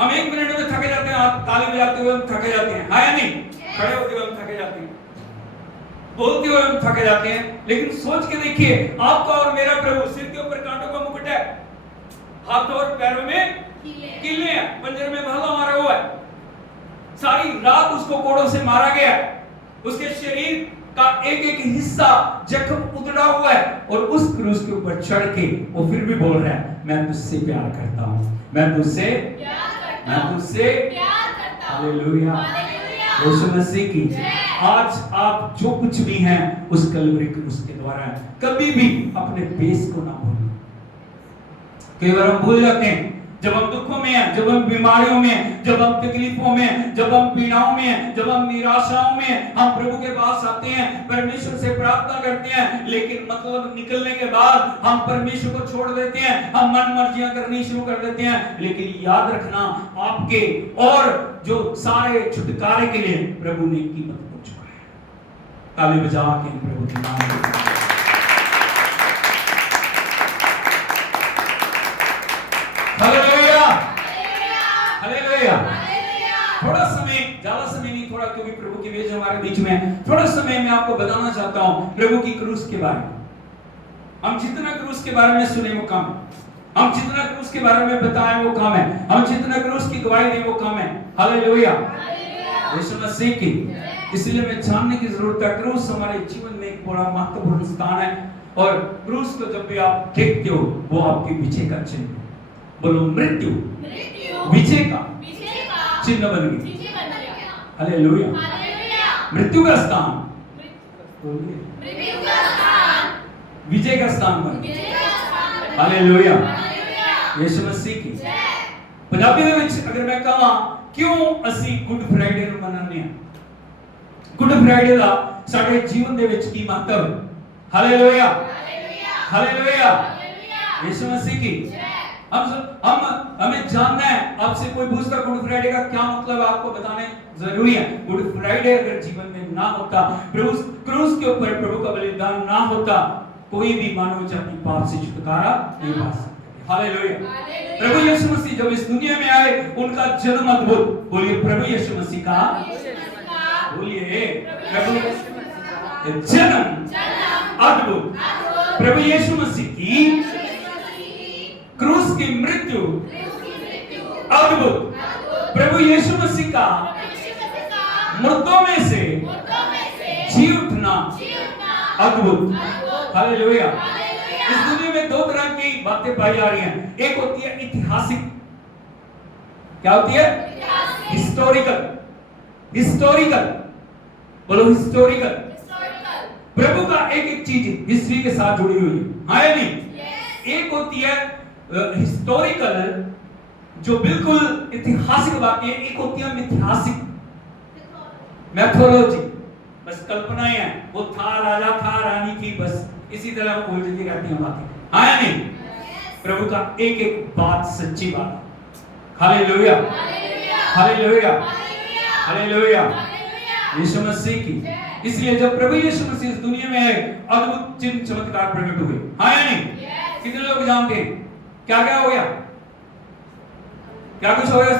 हम 1 मिनट में थके जाते हैं, आप ताली बजाते हुए हम थके जाते हैं, हाँ या नहीं? खड़े होते हुए हम थके जाते हैं, बोलते हुए हम थके जाते हैं। लेकिन सोच के देखिए, आपका और मेरा प्रभु सिर के ऊपर कांटों का मुकुट है, हाथ और पैरों में कीले हैं, पंजर में भाला मारा हुआ है, सारी रात उसको कोड़ों से मारा गया है, उसके शरीर का एक एक हिस्सा जख्म उतरा हुआ है और उस क्रूस के ऊपर चढ़ के वो फिर भी बोल रहा है, मैं तुझसे प्यार करता हूं, मैं तुझसे प्यार करता हूं। हालेलुया, यीशु मसीह की। आज आप जो कुछ भी हैं उस कलवरी क्रूस के द्वारा है। कभी भी अपने बेस को ना भूलिए। कई बार हम भूल जाते हैं, जब हम दुखों में हैं, जब हम बीमारियों में हैं, जब हम तकलीफों में, जब हम पीड़ाओं में हैं, जब हम निराशाओं में हैं, हम प्रभु के पास आते हैं, परमेश्वर से प्रार्थना करते हैं, लेकिन मतलब निकलने के बाद हम परमेश्वर को छोड़ देते हैं, हम मन मर्जियां करनी शुरू कर देते हैं। लेकिन याद रखना, आपके और जो सारे छुटकारे के लिए प्रभु ने कीमत हो चुका है। ताली बजा के प्रभु के नाम में हालेलुया, हालेलुया। थोड़ा समय, ज्यादा समय नहीं, थोड़ा, क्योंकि प्रभु की बेज हमारे बीच में, थोड़ा समय मैं आपको बताना चाहता हूं प्रभु की क्रूस के बारे में। हम जितना क्रूस के बारे में सुने वो कम, हम जितना क्रूस के बारे में बताएं वो कम है, हम जितना क्रूस की गवाही दें वो कम है। हालेलुया, यीशु मसीह की। इसलिए मैं जानने की जरूरत है, क्रूस हमारे जीवन में एक बड़ा महत्वपूर्ण स्थान है। और क्रूस को जब भी आप देखते हो वो आपके विजय का चिन्ह, बोलो मृत्यु विजय का चिन्ह बन गई। हालेलुया, मृत्यु का स्थान विजय का स्थान बन गया। हालेलुया, यीशु मसीह की। पंजाबी ਦੇ ਵਿੱਚ अगर मैं कहां क्यों ਅਸੀਂ गुड फ्राइडे ਨੂੰ ਮਨਾਉਂਦੇ ਹਾਂ, गुड फ्राइडे ਦਾ ਸਾਡੇ ਜੀਵਨ ਦੇ ਵਿੱਚ ਕੀ ਮਹੱਤਵ ਹੈ। हालेलुया, हालेलुया, यीशु मसीह की। हमें जानना है, आपसे कोई पूछता गुड फ्राइडे का क्या मतलब है, आपको बताने जरूरी है। गुड फ्राइडे अगर जीवन में ना होता, क्रूस के ऊपर प्रभु का बलिदान ना होता, कोई भी मानव जाति पाप से छुटकारा नहीं पा सकते। हालेलुया। प्रभु यीशु मसीह जब इस दुनिया में आए उनका जन्म अद्भुत, बोलिए प्रभु यीशु मसीह का, बोलिए प्रभु जन्म अद्भुत, प्रभु यीशु मसीह की क्रूस की मृत्यु अद्भुत, प्रभु यीशु मसीह का मुर्दों में से जी उठना अद्भुत, हालेलुया। इस दुनिया में दो तरह की बातें पाई जा रही हैं। एक होती है ऐतिहासिक, क्या होती है? हिस्टोरिकल, हिस्टोरिकल, बोलो हिस्टोरिकल। प्रभु का एक एक चीज हिस्ट्री के साथ जुड़ी हुई है, हाँ या नहीं? एक होती है हिस्टोरिकल जो बिल्कुल ऐतिहासिक बातें, एक होती है मिथ्यासिक, मैथोलॉजी, बस कल्पनाएं हैं, वो था राजा था रानी थी, बस इसी तरह उलझती रहती हैं बातें, हाँ या नहीं? प्रभु का एक एक बात सच्ची बात, hallelujah hallelujah hallelujah, Yeshu Masih की। इसलिए जब प्रभु यीशु मसीह इस दुनिया में है अद्भुत चिन्ह चमत्कार प्रकट हुए, हाँ या नहीं? कितने लोग जानते हैं क्या क्या हो गया? क्या कुछ हो गया?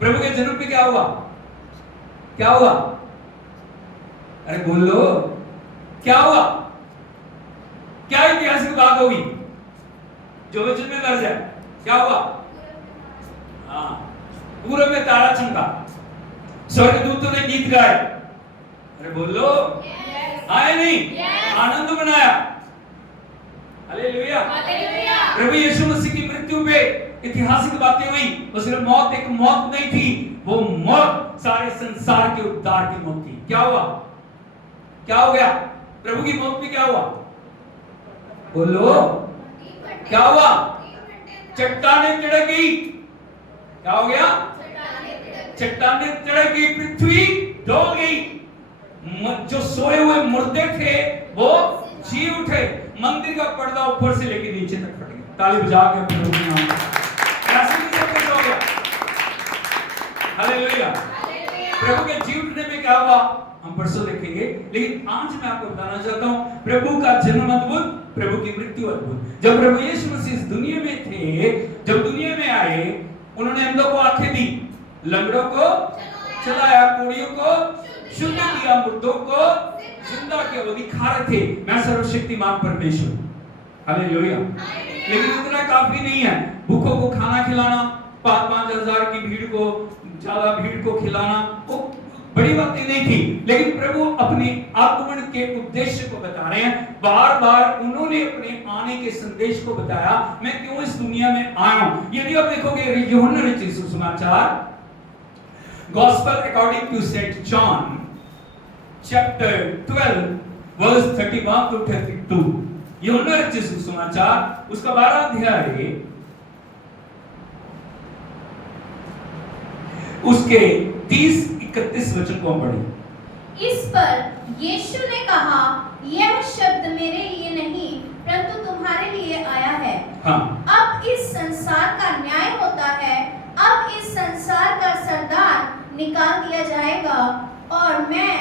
प्रभु के जन्म पे क्या हुआ? क्या हुआ? अरे बोलो, क्या हुआ? क्या ऐतिहासिक बात होगी जो वचन में दर्ज है? क्या हुआ? हाँ, पूरब में तारा चमका, स्वर्गदूतों ने गीत गाए, अरे बोलो, आए नहीं? आनंद मनाया, हालेलुया। प्रभु यीशु मसीह की मृत्यु पे ऐतिहासिक बातें हुई। वो सिर्फ मौत एक मौत नहीं थी, वो मौत सारे संसार के उद्धार की मौत थी। क्या हुआ? क्या हो गया? प्रभु की मौत में क्या हुआ? बोलो, क्या हुआ? चट्टानें तिड़क गई। क्या हो गया? चट्टानें तिड़क गई, पृथ्वी डोल गई, जो सोए हुए मुर्दे थे वो जी उठे, मंदिर का पर्दा ऊपर से लेकर नीचे तक फट गया। ताली बजा के प्रभु के नाम कैसे सब कुछ हो गया? हालेलुया। प्रभु के जी उठने में क्या हुआ हम परसों देखेंगे, लेकिन आज मैं आपको बताना चाहता हूं प्रभु का जन्म अद्भुत, प्रभु की मृत्यु अद्भुत। जब प्रभु यीशु मसीह इस दुनिया में थे, जब दुनिया में आए, उन्होंने अंधों को आंखें दी, लंगड़ों को चलाया, कोढ़ियों को शुद्ध किया, मुर्दों को जिंदा किया। वो दिखा रहे थे मैं सर्वशक्तिमान परमेश्वर, हालेलुया। लेकिन इतना काफी नहीं है, भूखों को खाना खिलाना, 5-5 हजार की भीड़ को, ज्यादा भीड़ को खिलाना, वो बड़ी बातें नहीं थी। लेकिन प्रभु अपने आगमन के उद्देश्य को बता रहे हैं। बार बार उन्होंने अपने आने के संदेश को बताया, मैं क्यों इस दुनिया में आया हूं। यदि आप देखोगे यूहन्ना रचित सुसमाचार, Gospel according to St. John, chapter 12, verse 31 to 32, यूहन्ना रचित सुसमाचार उसका 12 अध्याय उसके 30-31 वचन को हम पढ़ें। इस पर यीशु ने कहा, यह शब्द मेरे लिए नहीं परंतु तुम्हारे लिए आया है। हाँ। अब इस संसार का न्याय होता है, अब इस संसार का सरदार निकाल दिया जाएगा और मैं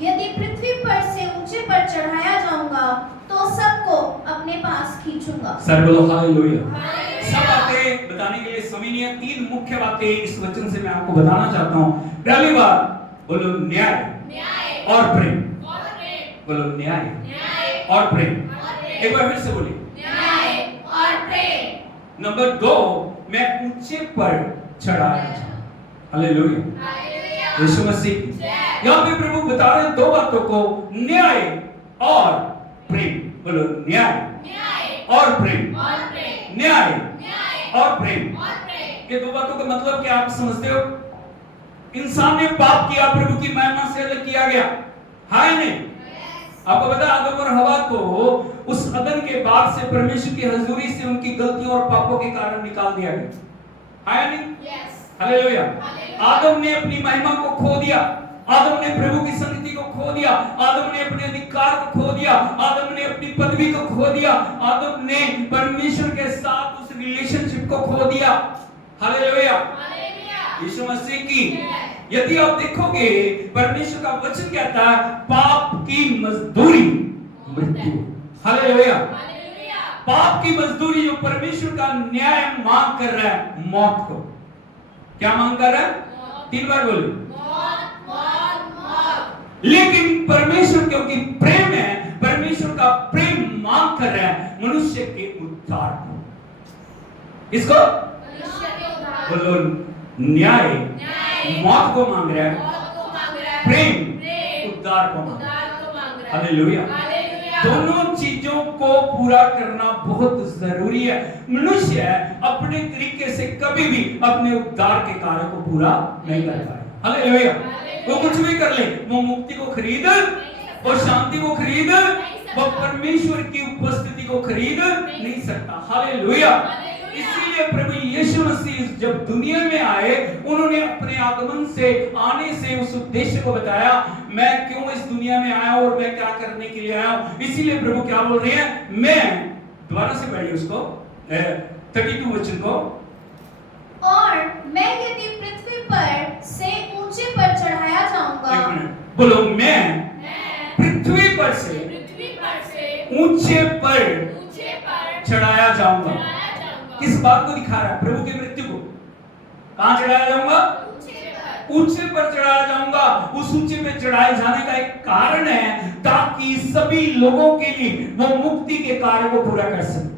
यदि पृथ्वी पर से ऊंचे पर चढ़ाया जाऊंगा तो सबको अपने पास खींचूंगा। सर बोलो हालेलुया। सब बातें बताने के लिए समय नहीं है, 3 मुख्य बातें इस वचन से मैं आपको बताना चाहता हूं। पहली बात बोलो न्याय और प्रेम, बोलो न्याय और प्रेम। एक बार फिर से बोलिए, न्याय और प्रेम। नंबर 2, मैं ऊंचे पर चढ़ाया जाऊं, हालेलुया, यीशु मसीह। यहाँ पे प्रभु बता रहे हैं 2 बातों को, न्याय और प्रेम। बोलो न्याय और प्रेम, न्याय और प्रेम। ये 2 बातों का मतलब क्या आप समझते हो? इंसान ने पाप किया, प्रभु की महिमा से अलग किया गया, हाँ या नहीं? आपको पता है आदम और हवा को उस अदन के बाद से परमेश्वर की हजूरी से उनकी गलतियों और पापों के कारण निकाल दिया गया, हाँ या नहीं? हालेलुया। आदम ने अपनी महिमा को खो दिया, आदम ने प्रभु की सन्निधि को खो दिया, आदम ने अपने अधिकार को खो दिया, आदम ने अपनी पदवी को खो दिया, आदम ने परमेश्वर के साथ उस रिलेशनशिप को खो दिया, हालेलुया, यीशु मसीह की। यदि आप देखोगे परमेश्वर का वचन कहता है पाप की मजदूरी मृत्यु, हालेलुया। पाप की मजदूरी जो परमेश्वर का न्याय मांग कर रहा है, मौत को। क्या मांग कर रहा है? 3 बार बोलो, मौत मौत मौत। लेकिन परमेश्वर क्योंकि प्रेम है, परमेश्वर का प्रेम मांग कर रहा है मनुष्य के उद्धार को। इसको मनुष्य के उद्धार, बोलो, न्याय न्याय मौत को मांग रहा है, मौत को मांग रहा है, प्रेम प्रेम उद्धार को मांग रहा है। उद्धार को मांग रहा है। हालेलुया। हालेलुया। दोनों चीजों को पूरा करना बहुत जरूरी है। मनुष्य अपने तरीके से कभी भी अपने उद्धार के कार्य को पूरा नहीं कर पाए। हालेलुया। वो कुछ भी कर ले, वो मुक्ति को खरीद, वो शांति को खरीद, वो परमेश्वर की उपस्थिति को खरीद नहीं सकता। हालेलुया। इसीलिए प्रभु यीशु मसीह जब दुनिया में आए, उन्होंने अपने आगमन से, आने से उस उद्देश्य को बताया, मैं क्यों इस दुनिया में आया और मैं क्या करने के लिए आया हूं। इसीलिए प्रभु क्या बोल रहे हैं, मैं दोबारा से पढ़िए उसको 32 वचन को, और मैं यदि पृथ्वी पर से ऊंचे पर चढ़ाया जाऊंगा। एक मिनट बोलो, मैं पृथ्वी पर से ऊंचे पर चढ़ाया जाऊंगा। किस बात को दिखा रहा है? प्रभु की मृत्यु को। कहां चढ़ाया जाऊंगा? ऊंचे पर चढ़ाया जाऊंगा। उस ऊंचे पे चढ़ाए जाने का एक कारण है, ताकि सभी लोगों के लिए वो मुक्ति के कार्य को पूरा कर सके।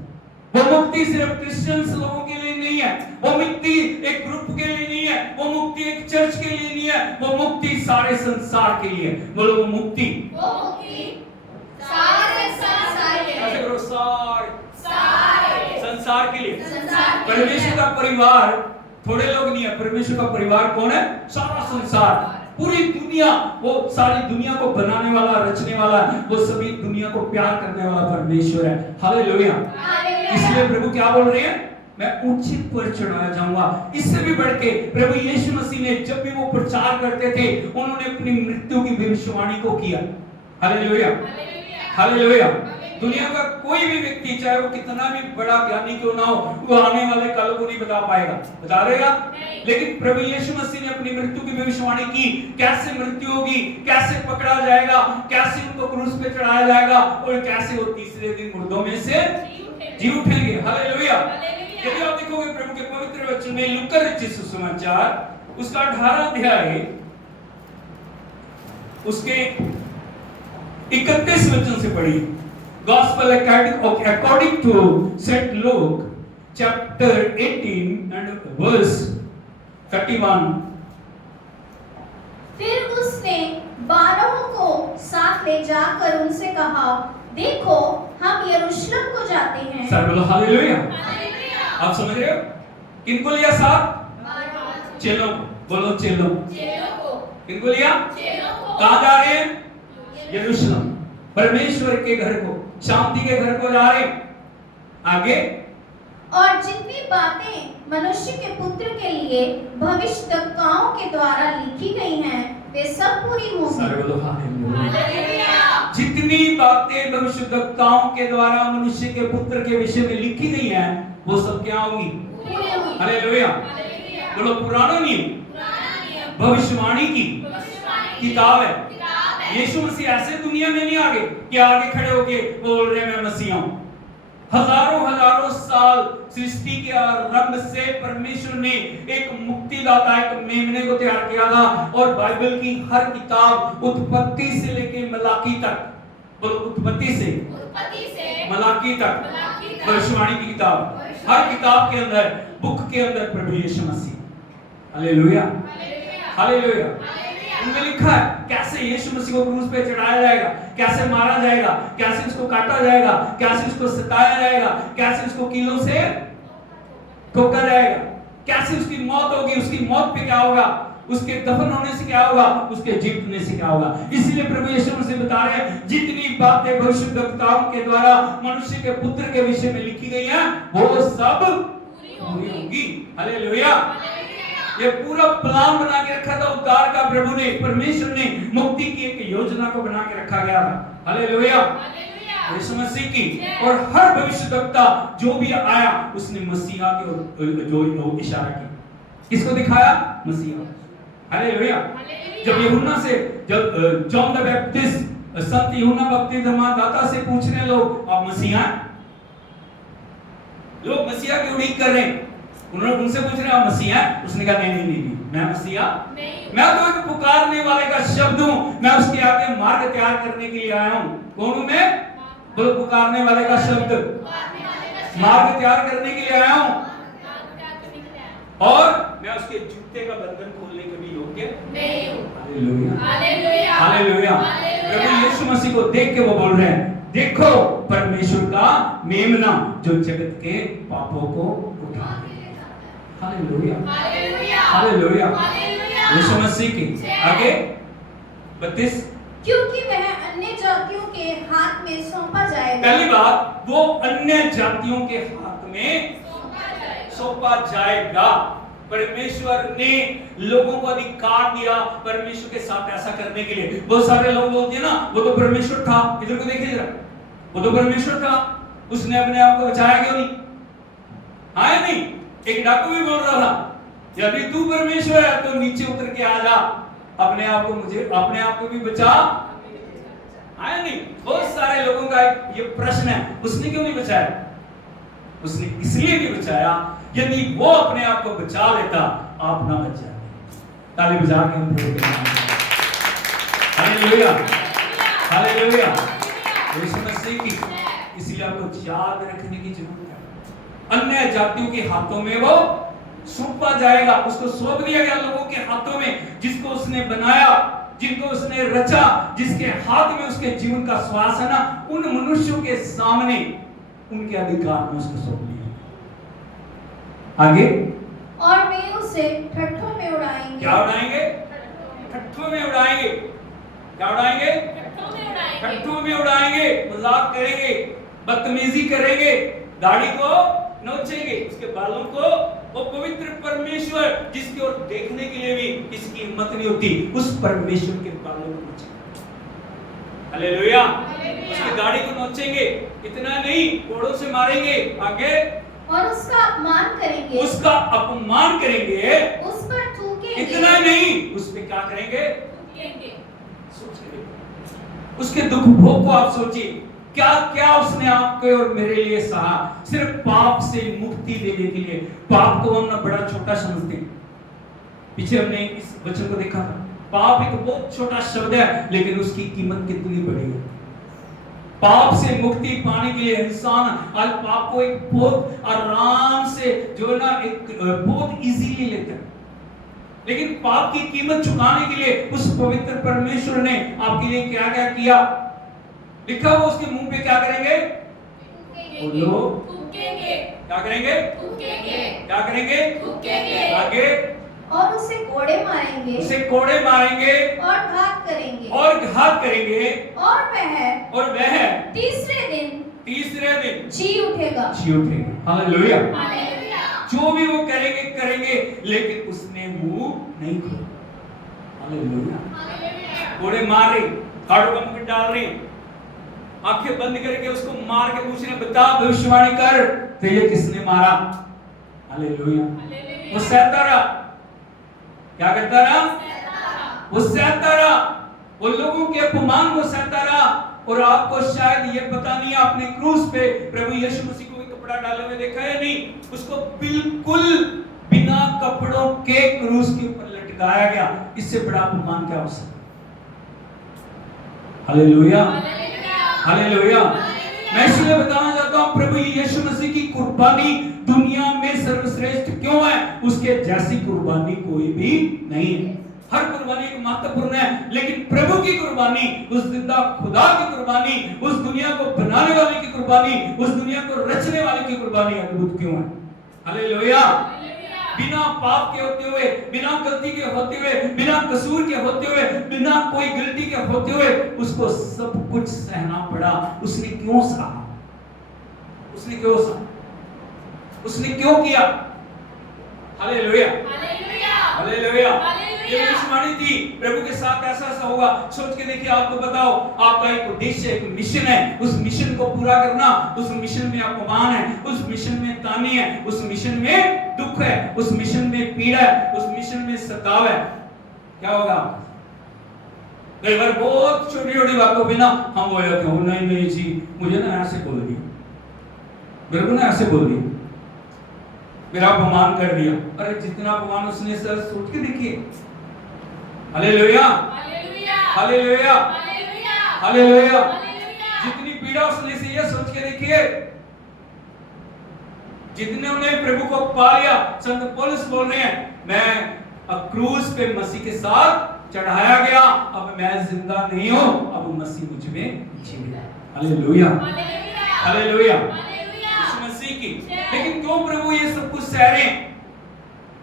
वो मुक्ति सिर्फ क्रिश्चियंस लोगों के लिए नहीं है, वो मुक्ति एक ग्रुप के लिए नहीं है, वो मुक्ति एक चर्च के लिए नहीं है, वो मुक्ति सारे संसार के लिए। बोलो, वो मुक्ति सारे संसार के ऐसे लिए। करो, सारे संसार के लिए। संसार के परमेश्वर लिए। का परिवार थोड़े लोग नहीं है, परमेश्वर का परिवार कौन है? सारा संसार, पूरी दुनिया। वो सारी दुनिया को बनाने वाला, रचने वाला, वो सभी दुनिया को प्यार करने वाला परमेश्वर है। हालेलुया। इसलिए प्रभु क्या बोल रहे हैं, मैं ऊंचे पर चढ़ाया जाऊंगा। इससे भी बढ़ के प्रभु यीशु मसीह ने जब भी वो प्रचार करते थे, उन्होंने अपनी मृत्यु की भविष्यवाणी को किया। Hallelujah, hallelujah. दुनिया का कोई भी व्यक्ति, चाहे वो कितना भी बड़ा ज्ञानी क्यों ना हो, वो आने वाले कल को नहीं बता पाएगा, बता देगा। लेकिन प्रभु यीशु मसीह ने अपनी मृत्यु की भविष्यवाणी की, कैसे मृत्यु होगी, कैसे पकड़ा जाएगा, कैसे उनको क्रूस पे चढ़ाया जाएगा, और कैसे वो तीसरे दिन मुर्दों में से जी उठेंगे। हालेलुया। यदि आप देखोगे प्रभु के पवित्र वचन में, लूका रचित सुसमाचार उसका 18 अध्याय उसके 31 वचन से पढ़िए। Gospel according to St. Luke chapter 18 and verse 31. फिर उसने 12 को साथ ले जाकर उनसे कहा, देखो हम यरूशलेम को जाते हैं। सर बोलो हालेलुया। आप समझ रहे हो? किनको लिया साथ? चेलों को। बोलो चेलों। किनको लिया? कहां जा रहे हैं? यरूशलेम, परमेश्वर के घर को, शांति के घर को जा रहे। आगे, और जितनी बातें मनुष्य के पुत्र के लिए भविष्यद्वक्ताओं के द्वारा लिखी गई हैं, वे सब पूरी होंगी। जितनी बातें भविष्यद्वक्ताओं के द्वारा मनुष्य के पुत्र के विषय में लिखी गई हैं, वो सब क्या होंगी? हालेलुया। बोलो, पुराना नियम भविष्यवाणी की किताब है। यीशु मसीह ऐसे दुनिया में नहीं आगे कि आगे खड़े होके बोल रहे मैं मसीह हूं। हजारों साल सृष्टि के आरंभ से परमेश्वर ने एक मुक्तिदाता, एक मेमने को तैयार किया था, और बाइबल की हर किताब उत्पत्ति से लेके मलाकी तक, बोलो उत्पत्ति से मलाकी तक भविष्यवाणी की किताब, हर किताब के अंदर, बुक के अंदर प्रभु यीशु मसीह। Hallelujah, hallelujah. उनमें लिखा है कैसे यीशु मसीह को क्रूस पे चढ़ाया जाएगा, कैसे मारा जाएगा, कैसे उसको काटा जाएगा, कैसे उसको सताया जाएगा, कैसे उसको कीलों से ठोका जाएगा, कैसे उसकी मौत होगी, उसकी मौत पे क्या होगा, उसके दफन होने से क्या होगा, उसके जीतने से क्या होगा। इसलिए प्रभु यीशु मसीह बता रहे हैं, जितनी बातें भविष्यद्वक्ताओं के द्वारा मनुष्य के पुत्र के विषय में लिखी गई हैं, वो सब पूरी होंगी। हालेलुया। ये पूरा प्लान बना के रखा था उद्धार का, प्रभु ने, परमेश्वर ने मुक्ति की एक योजना को बना के रखा गया था। हालेलुया, यीशु मसीह की। और हर भविष्यद्वक्ता जो भी आया, उसने मसीहा के जो इशारा की, किसको दिखाया? मसीहा। हालेलुया। जब यूहन्ना से, जब जॉन द बैप्टिस्ट, संत यूहन्ना बपतिस्मा दाता से पूछने लोग, आप मसीहा हैं? लोग मसीहा की उड़ीक कर रहे हैं, उन्होंने उनसे पूछ रहे हैं आप मसीहा? उसने कहा नहीं नहीं नहीं नहीं, मैं मसीहा नहीं। मैं तो एक पुकारने वाले का शब्द हूं, मैं उसके आगे मार्ग तैयार करने के लिए आया हूं। कौन हूं मैं? बोलो पुकारने वाले का शब्द, पुकारने वाले का शब्द। मार्ग तैयार करने के लिए आया हूं, मार्ग तैयार करने के लिए आया। और मैं उसके जूते का बंधन खोलने के भी योग्य नहीं हूँ। Hallelujah hallelujah. हालेलुया। हालेलुया। प्रभु यीशु मसीह को देख के वो बोल रहे हैं, देखो परमेश्वर का मेमना जो जगत के पापों को उठा ले। Hallelujah hallelujah. Hallelujah. Hallelujah. Yeshu Masih की आगे 32। क्योंकि वह अन्य जातियों के हाथ में सौंपा जाएगा। पहली बात, वो अन्य जातियों के हाथ में सौंपा जाएगा। सौंपा जाएगा। परमेश्वर ने लोगों को अधिकार दिया परमेश्वर के साथ ऐसा करने के लिए। बहुत सारे लोग बोलते हैं ना, वो तो परमेश्वर था। इधर को देखिए जरा, वो तो परमेश्वर था, उसने अपने आप को बचाया क्यों नहीं? हाँ या नहीं? एक डाकू भी बोल रहा था, यदि तू परमेश्वर है तो नीचे उतर के आ जा, अपने आप को भी बचा। हाँ या नहीं? बहुत सारे लोगों का ये प्रश्न है, उसने क्यों नहीं बचाया? उसने इसलिए नहीं बचाया, यदि वो अपने आप को बचा लेता आप ना बच जाते। ताली बजा के हम प्रभु के नाम में हालेलुया हालेलुया। यीशु मसीह की इसलिए आपको याद रखने की जरूरत है, अन्य जातियों के हाथों में वो सौंपा जाएगा। उसको सौंप दिया गया लोगों के हाथों में, जिसको उसने बनाया, जिनको उसने रचा, जिसके हाथ में उसके जीवन का श्वास है ना, उन मनुष्यों के सामने उनके अधिकार में उसको सौंप दिया। आगे, और वे उसे ठट्ठों में उड़ाएंगे। क्या उड़ाएंगे? ठट्ठों में उड़ाएंगे। क्या उड़ाएंगे? ठट्ठों में उड़ाएंगे। ठट्ठों में उड़ाएंगे, मजाक करेंगे, बदतमीजी करेंगे, दाढ़ी को नोचेंगे, उसके बालों को। वो पवित्र परमेश्वर जिसकी ओर देखने के लिए भी किसी की हिम्मत नहीं होती, उस परमेश्वर के बालों को नोचेंगे। हालेलुया। उसकी दाढ़ी को नोचेंगे, इतना नहीं, कोड़ों से मारेंगे। आगे, और उसका अपमान करेंगे। उसका अपमान करेंगे, उस पर थूकेंगे। इतना नहीं, उस पे क्या करेंगे? थूकेंगे। सोचिए, उसके दुख भोग को आप सोचिए, क्या क्या उसने आपके और मेरे लिए सहा, सिर्फ पाप से मुक्ति देने के लिए। पाप को हम ना बड़ा छोटा समझते हैं, पीछे हमने इस वचन को देखा था, पाप एक बहुत छोटा शब्द है, लेकिन उसकी कीमत कितनी बड़ी है। पाप से मुक्ति पाने के लिए इंसान आज पाप को एक बहुत आराम से जो ना एक बहुत इजीली लेता है, लेकिन पाप की कीमत चुकाने के लिए उस पवित्र परमेश्वर ने आपके लिए क्या क्या किया, लिखा हुआ उसके मुंह पे क्या करेंगे? बोलो, थूकेंगे। क्या करेंगे? थूकेंगे। क्या करेंगे? थूकेंगे। आगे, और उसे कोड़े मारेंगे। उसे कोड़े मारेंगे और घात करेंगे। और घात करेंगे, और वह तीसरे दिन जी उठेगा। उठेगा। हालेलुया। हालेलुया। जो भी वो करेंगे, लेकिन उसने मुंह नहीं खोला। हालेलुया। हालेलुया। कोड़े मार रहे, हाड़ों का मुकुट डाल रहे, आंखें बंद करके उसको मार के पूछ रहे, बता भविष्यवाणी कर, तो ये किसने मारा? हालेलुया। वो सहता रहा, क्या करता रहा? वो सहता रहा, वो लोगों के अपमान को सहता रहा। और आपको शायद ये पता नहीं, आपने क्रूस पे प्रभु यीशु मसीह को भी कपड़ा डाले हुए देखा है? नहीं, उसको बिल्कुल बिना कपड़ों के क्रूस के ऊपर लटकाया गया। इससे बड़ा अपमान क्या हो सकता? Hallelujah hallelujah. मैं इसलिए बताना चाहता हूं, प्रभु यीशु मसीह की कुर्बानी दुनिया में सर्वश्रेष्ठ क्यों है? उसके जैसी कुर्बानी कोई भी नहीं है। हर कुर्बानी एक महत्वपूर्ण है, लेकिन प्रभु की कुर्बानी, उस जिंदा खुदा की कुर्बानी, उस दुनिया को बनाने वाले की कुर्बानी, उस दुनिया को रचने वाले की कुर्बानी अद्भुत क्यों है? हालेलुया। बिना पाप के होते हुए, बिना गलती के होते हुए, बिना कसूर के होते हुए, बिना कोई गलती के होते हुए उसको सब कुछ सहना पड़ा। उसने क्यों सहा? उसने क्यों सहा? उसने क्यों किया? Hallelujah hallelujah. ये भविष्यवाणी थी, प्रभु के साथ ऐसा ऐसा होगा। सोच के देखिए, आपको बताओ, आपका एक उद्देश्य, एक मिशन है, उस मिशन को पूरा करना। उस मिशन में अपमान है, उस मिशन में तानी है, उस मिशन में दुख है, उस मिशन में पीड़ा है, उस मिशन में सताव है। क्या होगा? कई बार बहुत छोटी छोटी बातों पे ना हम वो नहीं जी, मुझे ना ऐसे बोल दिया, मेरे को ना ऐसे बोल दिया, मेरा अपमान कर दिया। अरे जितना अपमान उसने सर सोच के देखिए। Hallelujah, hallelujah, hallelujah, hallelujah, hallelujah. Hallelujah. जितनी पीड़ा उसने से ये सोच के देखिए, जितने उन्हें प्रभु को पा लिया। संत पौलुस बोल रहे हैं, मैं क्रूस पे मसीह के साथ चढ़ाया गया, अब मैं जिंदा नहीं हूं, अब मसीह मुझ में जीवित है। Hallelujah, hallelujah, hallelujah, hallelujah. Yeshu Masih की। लेकिन क्यों प्रभु ये सब कुछ सह रहे हैं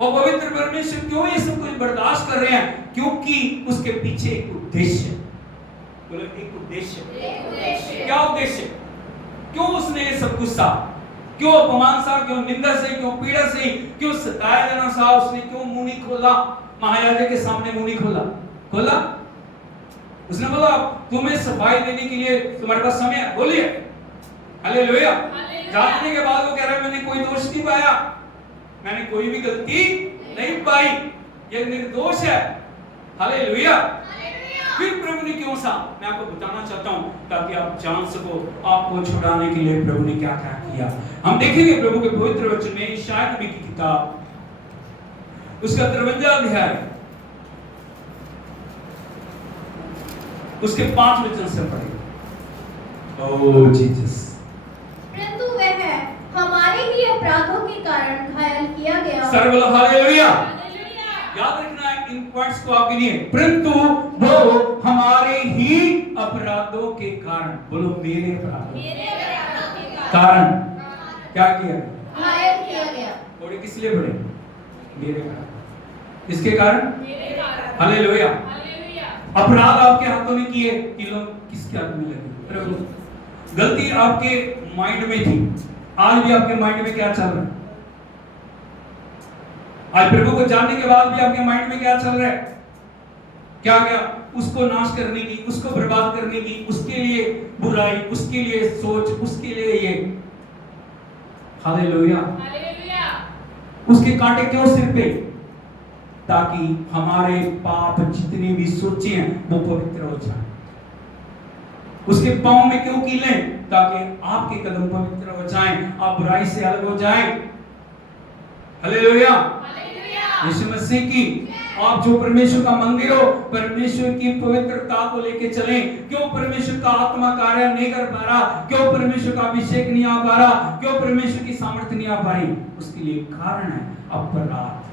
और पवित्र परमेश्वर क्यों ये सब कुछ बर्दाश्त कर रहे हैं? क्योंकि उसके पीछे एक उद्देश्य है। बोलो एक उद्देश्य। एक उद्देश्य। क्या उद्देश्य? क्यों उसने ये सब कुछ सहा? क्यों अपमान सहा? क्यों निंदा से? क्यों पीड़ा से? क्यों सताया जाना सहा? उसने क्यों मुंह नहीं खोला? महायाजक के सामने मुंह नहीं खोला? उसने बोला तुम्हें सफाई देने के लिए तुम्हारे पास समय है, बोलिए। हालेलुया। जानने के बाद वो कह रहा है मैंने कोई दोष नहीं पाया, मैंने कोई भी गलती नहीं पाई, ये निर्दोष है। हालेलुया। फिर प्रभु ने क्यों सा? मैं आपको बताना चाहता हूं ताकि आप जान सको आपको छुड़ाने के लिए प्रभु ने क्या क्या किया। हम देखेंगे प्रभु के पवित्र वचन में यशायाह नबी की किताब उसका 53 अध्याय उसके 5 वचन से पढ़ेंगे। ओह जीसस। परंतु वह हमारे ही अपराधों के कारण घायल किया गया। सर्व बोलो हालेलुया। हालेलुया। याद रखना है इन पॉइंट्स को आपके लिए। परंतु वो हमारे ही अपराधों के कारण, बोलो मेरे अपराधों मेरे अपराधों के कारण क्या किया? घायल किया गया। थोड़े किस लिए पढ़े? मेरे कारण। किसके कारण? मेरे कारण। हालेलुया। हालेलुया। अपराध आपके हाथों में किए कि लोग किसके हाथ में लगे? प्रभु। गलती आपके माइंड में थी, आज भी आपके माइंड में क्या चल रहा है? आज प्रभु को जानने के बाद भी आपके माइंड में क्या चल रहा है? क्या क्या उसको नाश करने की, उसको बर्बाद करने की, उसके लिए बुराई, उसके लिए सोच, उसके लिए ये। हालेलुया। हालेलुया। उसके कांटे क्यों सिर पे? ताकि हमारे पाप जितने भी सोचे हैं वो पवित्र हो जाए। उसके पांव में क्यों कीले? ताकि आपके कदम पवित्र हो जाएं, आप बुराई से अलग हो जाएं। हालेलुया। हालेलुया। यीशु मसीह की आप जो परमेश्वर का मंदिर हो, परमेश्वर की पवित्रता को लेके चलें। क्यों परमेश्वर का आत्मा कार्य नहीं कर पा रहा? क्यों परमेश्वर का अभिषेक नहीं आ पा रहा? क्यों परमेश्वर की सामर्थ्य नहीं आ पा रही? उसके लिए कारण है अपराध।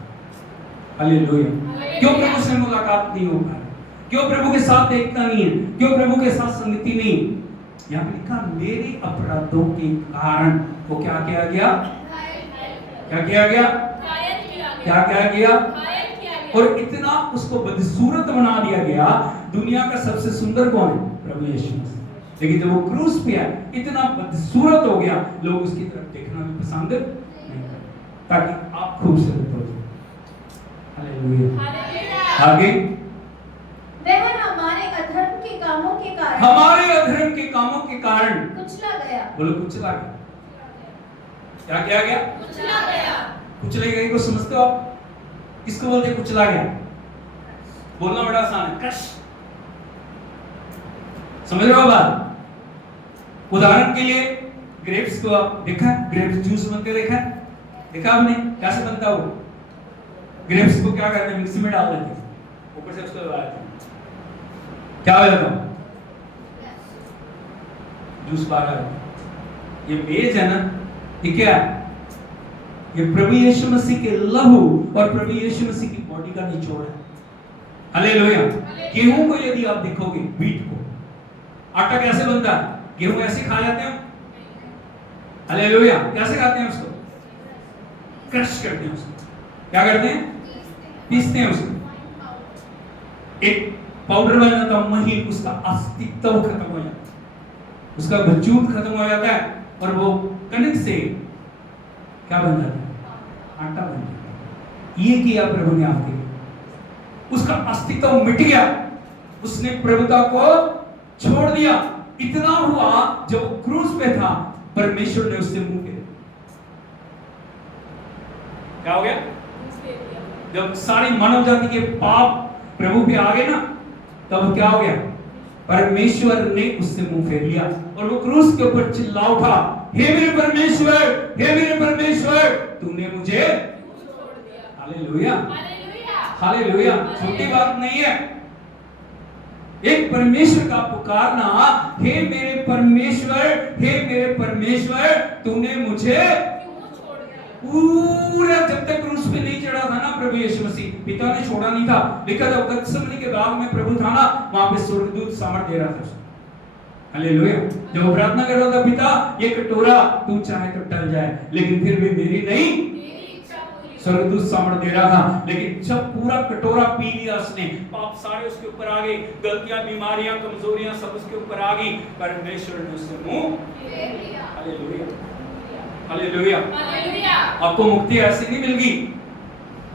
हालेलुया। क्यों प्रभु से मुलाकात नहीं हो पा रही? क्यों प्रभु के साथ एकता नहीं है? क्यों प्रभु के साथ संगति नहीं? यहाँ पे लिखा मेरे अपराधों के कारण वो क्या किया गया? क्या किया गया? घायल किया गया। क्या किया गया? घायल किया गया। और इतना उसको बदसूरत बना दिया गया। दुनिया का सबसे सुंदर कौन है? प्रभु यीशु मसीह। लेकिन जब वो क्रूस पे आया इतना बदसूरत हो गया, लोग उसकी तरफ देखना भी पसंद नहीं करते, ताकि आप खूबसूरत हो जाए। हालेलुया। हालेलुया। आगे वह हमारे अधर्म के कामों के कारण, हमारे अधर्म के कामों के कारण कुचला गया। बोलो कुचला गया। क्या किया गया? कुचला गया। कुचले गए को समझते हो आप? किसको बोलते हैं कुचला गया? बोलना बड़ा आसान है, क्रश। समझ रहे हो बात? उदाहरण के लिए ग्रेप्स को आप देखा है? ग्रेप्स जूस बनते देखा है? देखा आपने कैसे बनता है वो? ग्रेप्स को क्या करते हैं? मिक्सी में डाल देते हैं, ऊपर से उसको लगा देते हैं, क्या हो जाता है? जूस बाहर आ जाता है। ये मेज है ना, ये क्या है? ये प्रभु यीशु मसीह के लहू और प्रभु यीशु मसीह की बॉडी का निचोड़ है। हालेलुया। गेहूं को यदि आप देखोगे, व्हीट को, आटा कैसे बनता है? गेहूं ऐसे खा जाते हैं? हालेलुया। कैसे खाते हैं उसको? क्रश करते हैं उसको। क्या करते हैं? पीसते हैं उसको। एक पाउडर बन जाता है, महीन, उसका अस्तित्व खत्म हो जाता है, उसका वजूद खत्म हो जाता है और वो कणिक से क्या बन जाता है? आटा बन जाता है। ये किया प्रभु ने आपके लिए। उसका अस्तित्व मिट गया, उसने प्रभुता को छोड़ दिया। इतना हुआ जब क्रूस पे था, परमेश्वर ने उससे मुंह फेर। क्या हो गया? जब सारी मानव जाति के पाप प्रभु पे आ गए ना, तब क्या हो गया? परमेश्वर ने उससे मुंह फेर लिया और वो क्रूस के ऊपर चिल्ला उठा, हे मेरे परमेश्वर, हे मेरे परमेश्वर, तूने मुझे छोड़ दिया। Hallelujah, hallelujah. हालेलुया। छोटी बात नहीं है। एक परमेश्वर का पुकारना, हे मेरे परमेश्वर, हे मेरे परमेश्वर, तूने मुझे क्यों छोड़ दिया? पूरा जब तक क्रूस पे नहीं चढ़ा था ना प्रभु यीशु मसीह, पिता ने छोड़ा नहीं था। लिखा था गत्सेमनी के बाग में प्रभु था ना, वहां पे स्वर्गदूत सामर्थ दे रहा था। हालेलुया। जब वो प्रार्थना कर रहा था, पिता ये कटोरा तू चाहे तो टल जाए, लेकिन फिर भी मेरी नहीं, मेरी इच्छा पूरी। स्वर्गदूत सामर्थ दे रहा था। लेकिन जब पूरा कटोरा पी लिया उसने, पाप सारे उसके ऊपर आ गए, गलतियां, बीमारियां, कमजोरियां सब उसके ऊपर आ गई, परमेश्वर ने उससे मुंह फेर लिया। Hallelujah, hallelujah. हालेलुया। आपको मुक्ति ऐसे नहीं मिल गई।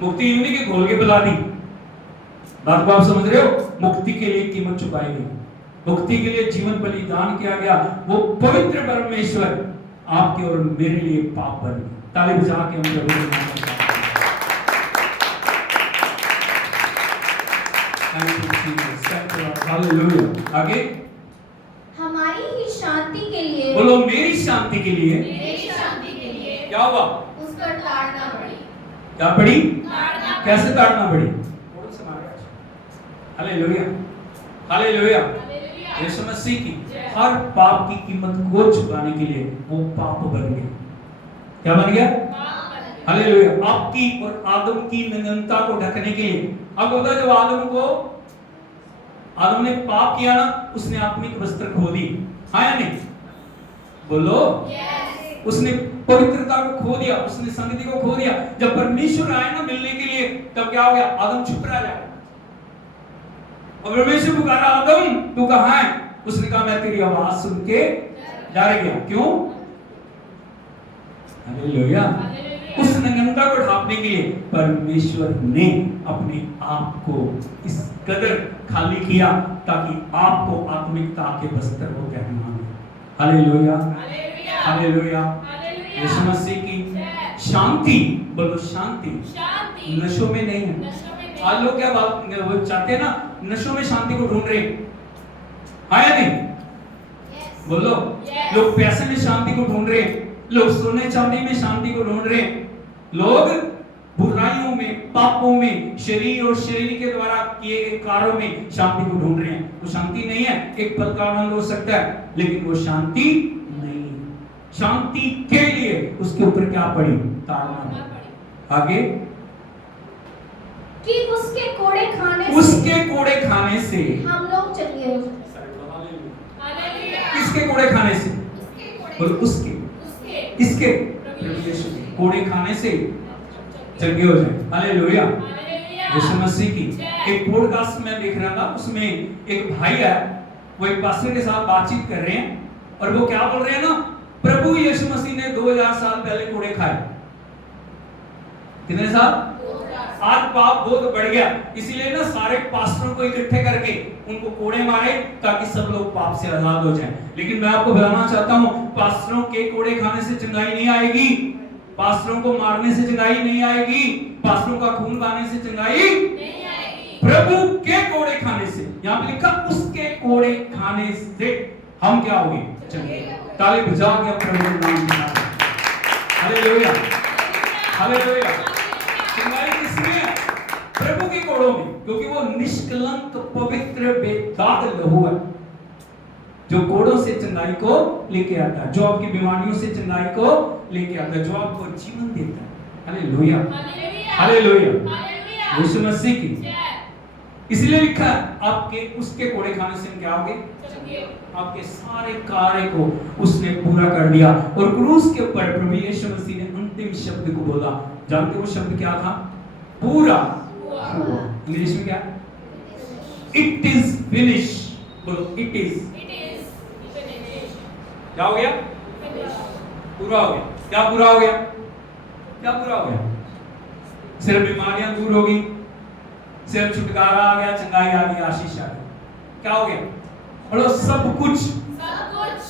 मुक्ति यूं नहीं कि खोल के बुला दी। बात को आप समझ रहे हो? मुक्ति के लिए कीमत चुकाई गई, मुक्ति के लिए जीवन बलिदान किया गया। वो पवित्र परमेश्वर आपके और मेरे लिए पाप बन गए। ताली बजा के हम प्रभु के नाम में thank you Jesus, thank you Lord, hallelujah. आगे हमारी ही शांति के लिए बोलो, मेरी शांति के लिए मेरी शांति के लिए क्या हुआ? उस पर ताड़ना पड़ी। क्या पड़ी? ताड़ना। कैसे ताड़ना पड़ी? Hallelujah, hallelujah. Hallelujah. Yeshu Masih की हर पाप की कीमत को चुकाने के लिए वो पाप बन गया। क्या बन गया? पाप बन गया। हालेलुया। आपकी और आदम की नग्नता को ढकने के लिए। अब होता है जब आदम ने पाप किया ना, उसने आत्मिक वस्त्र खो दी, हाँ या नहीं? बोलो, यस। उसने पवित्रता को खो दिया, उसने संगति को खो दिया। जब परमेश्वर आए ना मिलने के लिए, तब क्या हो गया? आदम चुप रह गया। और परमेश्वर पुकारा, आदम तू कहाँ है? उसने कहा, मैं तेरी आवाज सुन के जा गया। क्यों? हालेलुया। हालेलुया। उस नग्नता को ढांपने के लिए परमेश्वर ने अपने आप को इस कदर खाली किया ताकि आपको आत्मिकता के वस्त्र को पहना दे। Hallelujah, hallelujah. Hallelujah. Hallelujah. Yeshu Masih की शांति, बोलो शांति, शांति नशों में नहीं है। नशों में नहीं। आज लोग क्या बात वो चाहते हैं ना, नशों में शांति को ढूंढ रहे हैं, हाँ या नहीं? बोलो, Yes. लोग पैसे में शांति को ढूंढ रहे हैं, लोग सोने चांदी में शांति को ढूंढ रहे हैं, लोग बुराइयों में, पापों में, शरीर और शरीर के द्वारा किए गए कार्यों में शांति को ढूंढ रहे हैं। वो शांति नहीं है। एक पल का आनंद हो सकता है, लेकिन वो शांति नहीं है। शांति के लिए उसके ऊपर क्या पड़ी? ताड़ना पड़ी। आगे, कि उसके कोड़े खाने उसके कोड़े खाने से हम लोग चंगे हो जाएं। हालेलुया। किसके कोड़े खाने से? उसके कोड़े। बोलो, उसके, उसके। किसके? प्रभु यीशु के कोड़े खाने से चंगे हो जाए। Hallelujah, hallelujah. यीशु मसीह की। एक पॉडकास्ट में देख रहा था, उसमें एक भाई है, वो एक पास्टर के साथ बातचीत कर रहे हैं और वो क्या बोल रहे हैं ना, प्रभु यीशु मसीह ने 2000 साल पहले कोड़े खाए। कितने साल? आज पाप बहुत बढ़ गया, इसीलिए ना सारे पास्टरों को इकट्ठे करके उनको कोड़े मारे ताकि सब लोग पाप से आजाद हो जाएं। लेकिन मैं आपको बताना चाहता हूं, पास्टरों के कोड़े खाने से चंगाई नहीं आएगी, पास्टरों को मारने से चंगाई नहीं आएगी, पास्टरों का खून बहाने से चंगाई नहीं आएगी। प्रभु के कोड़े खाने से। यहाँ पे लिखा उसके कोड़े खाने से हम क्या होंगे? चंगे। ताली बजा के प्रभु का नाम लेना। Hallelujah, hallelujah. चंगाई किसमें है? प्रभु के कोड़ों में, क्योंकि वो निष्कलंक पवित्र बेदाग लहू है जो कोड़ों से चंगाई को लेके आता है, जो आपकी बीमारियों से चंगाई को लेके आता है, जो आपको जीवन देता है। Hallelujah, hallelujah. यीशु मसीह की। इसलिए लिखा है, आपके उसके कोड़े खाने से हम क्या होंगे? आपके सारे कार्य को उसने पूरा कर दिया। और क्रूस के ऊपर प्रभु यीशु मसीह ने अंतिम शब्द को बोला। जानते हो वो शब्द क्या था? पूरा हुआ। इंग्लिश में क्या? It is finish. बोलो, इट इज। क्या हो गया? पूरा हो गया। क्या पूरा हो गया? क्या पूरा हो गया? सिर्फ बीमारियां दूर हो गई, सिर्फ छुटकारा आ गया, चंगाई आ गई, आशीष आ गई। क्या हो गया? बोलो, सब कुछ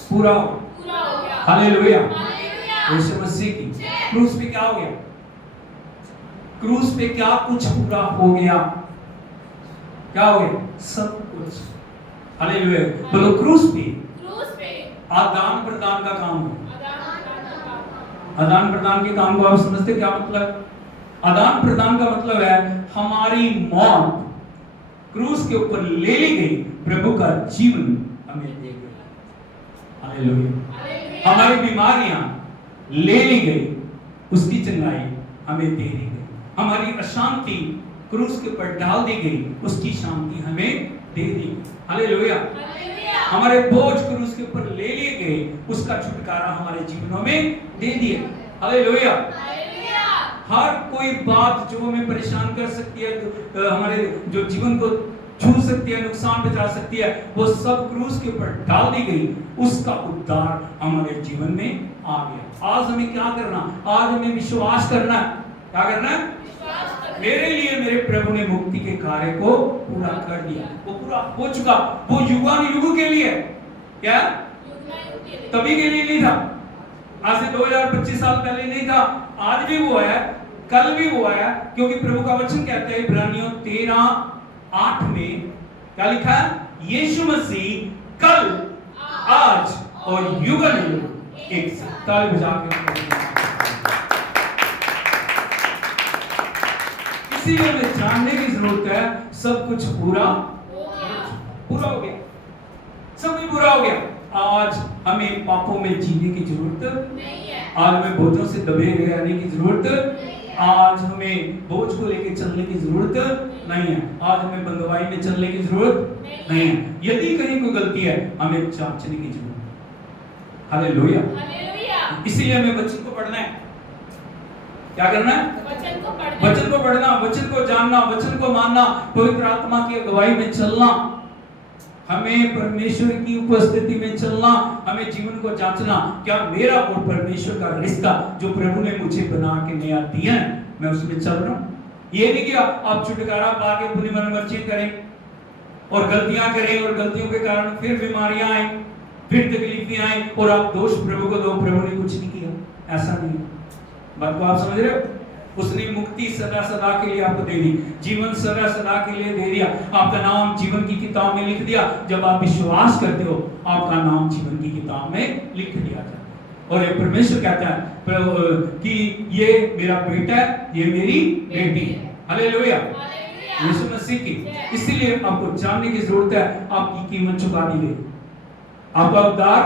पूरा हो गया। हालेलुया, यीशु मसीह की। क्रूस पे क्या हो गया? क्रूस पे क्या कुछ पूरा हो गया? क्या हो गया? सब कुछ। हालेलुया। बोलो, क्रूस पे आदान प्रदान का काम है। आदान प्रदान के काम को आप समझते क्या मतलब? आदान प्रदान का मतलब है हमारी मौत क्रूस के ऊपर ले ली गई, प्रभु का जीवन हमें दे गया। हालेलुया। हमारी बीमारियां ले ली गई, उसकी चंगाई हमें दे दी गई। हमारी अशांति क्रूस के ऊपर डाल दी गई, उसकी शांति हमें दे दी गई। हालेलुया। हमारे बोझ क्रूस के ऊपर ले लिए गए, उसका छुटकारा हमारे जीवनों में दे दिया। हालेलुया। हर कोई बात जो हमें परेशान कर सकती है, हमारे जो जीवन को छू सकती है, नुकसान पहुंचा सकती है, वो सब क्रूस के ऊपर डाल दी गई, उसका उद्धार हमारे जीवन में आ गया। आज हमें क्या करना? आज हमें विश्वास करना। क्या करना है? मेरे लिए मेरे प्रभु ने मुक्ति के कार्य को पूरा कर दिया, वो पूरा हो चुका। वो युगानुयुग के लिए, क्या तभी के लिए नहीं था, आज से 2025 साल पहले नहीं था, आज भी वो है, कल भी वो है, क्योंकि प्रभु का वचन कहता है इब्रानियों 13:8 में क्या लिखा है? यीशु मसीह कल, आज और युगानुयुग एक से। ताली बजा के इसीलिए हमें जानने की जरूरत है, सब कुछ पूरा हो गया, सब कुछ पूरा हो गया। आज हमें पापों में जीने की जरूरत नहीं है, आज हमें बोझों से दबे रहने की जरूरत, आज हमें बोझ को लेकर चलने की जरूरत नहीं है, आज हमें बंदवाई में चलने की जरूरत नहीं है। यदि कहीं कोई गलती है, हमें जांचने की जरूरत है। हालेलुया। इसीलिए हमें वचन को पढ़ना है। क्या करना है? वचन को पढ़ना, वचन को जानना, वचन को मानना, पवित्र आत्मा की अगुवाई में चलना, हमें परमेश्वर की उपस्थिति में चलना, हमें जीवन को जांचना, क्या मेरा और परमेश्वर का रिश्ता जो प्रभु ने मुझे बना के नया दिया है, मैं उसमें चल रहा हूं। ये नहीं कि आप छुटकारा पा के अपनी मनमर्जी करें और गलतियां करें और गलतियों के कारण फिर बीमारियां आए, फिर तकलीफें आए और आप दोष प्रभु को दो, प्रभु ने कुछ नहीं किया। ऐसा नहीं है। बात को आप समझ रहे हो? उसने मुक्ति सदा सदा के लिए आपको दे दी, जीवन सदा सदा के लिए दे दिया, आपका नाम जीवन की किताब में लिख दिया। जब आप विश्वास करते हो, आपका नाम जीवन की किताब में लिख दिया जाता है। और ये परमेश्वर कहता है कि ये मेरा बेटा है, ये मेरी बेटी है। हालेलुया। यीशु मसीह की, इसीलिए आपको जानने की जरूरत है, आपकी कीमत चुका दी गई, आपका उद्धार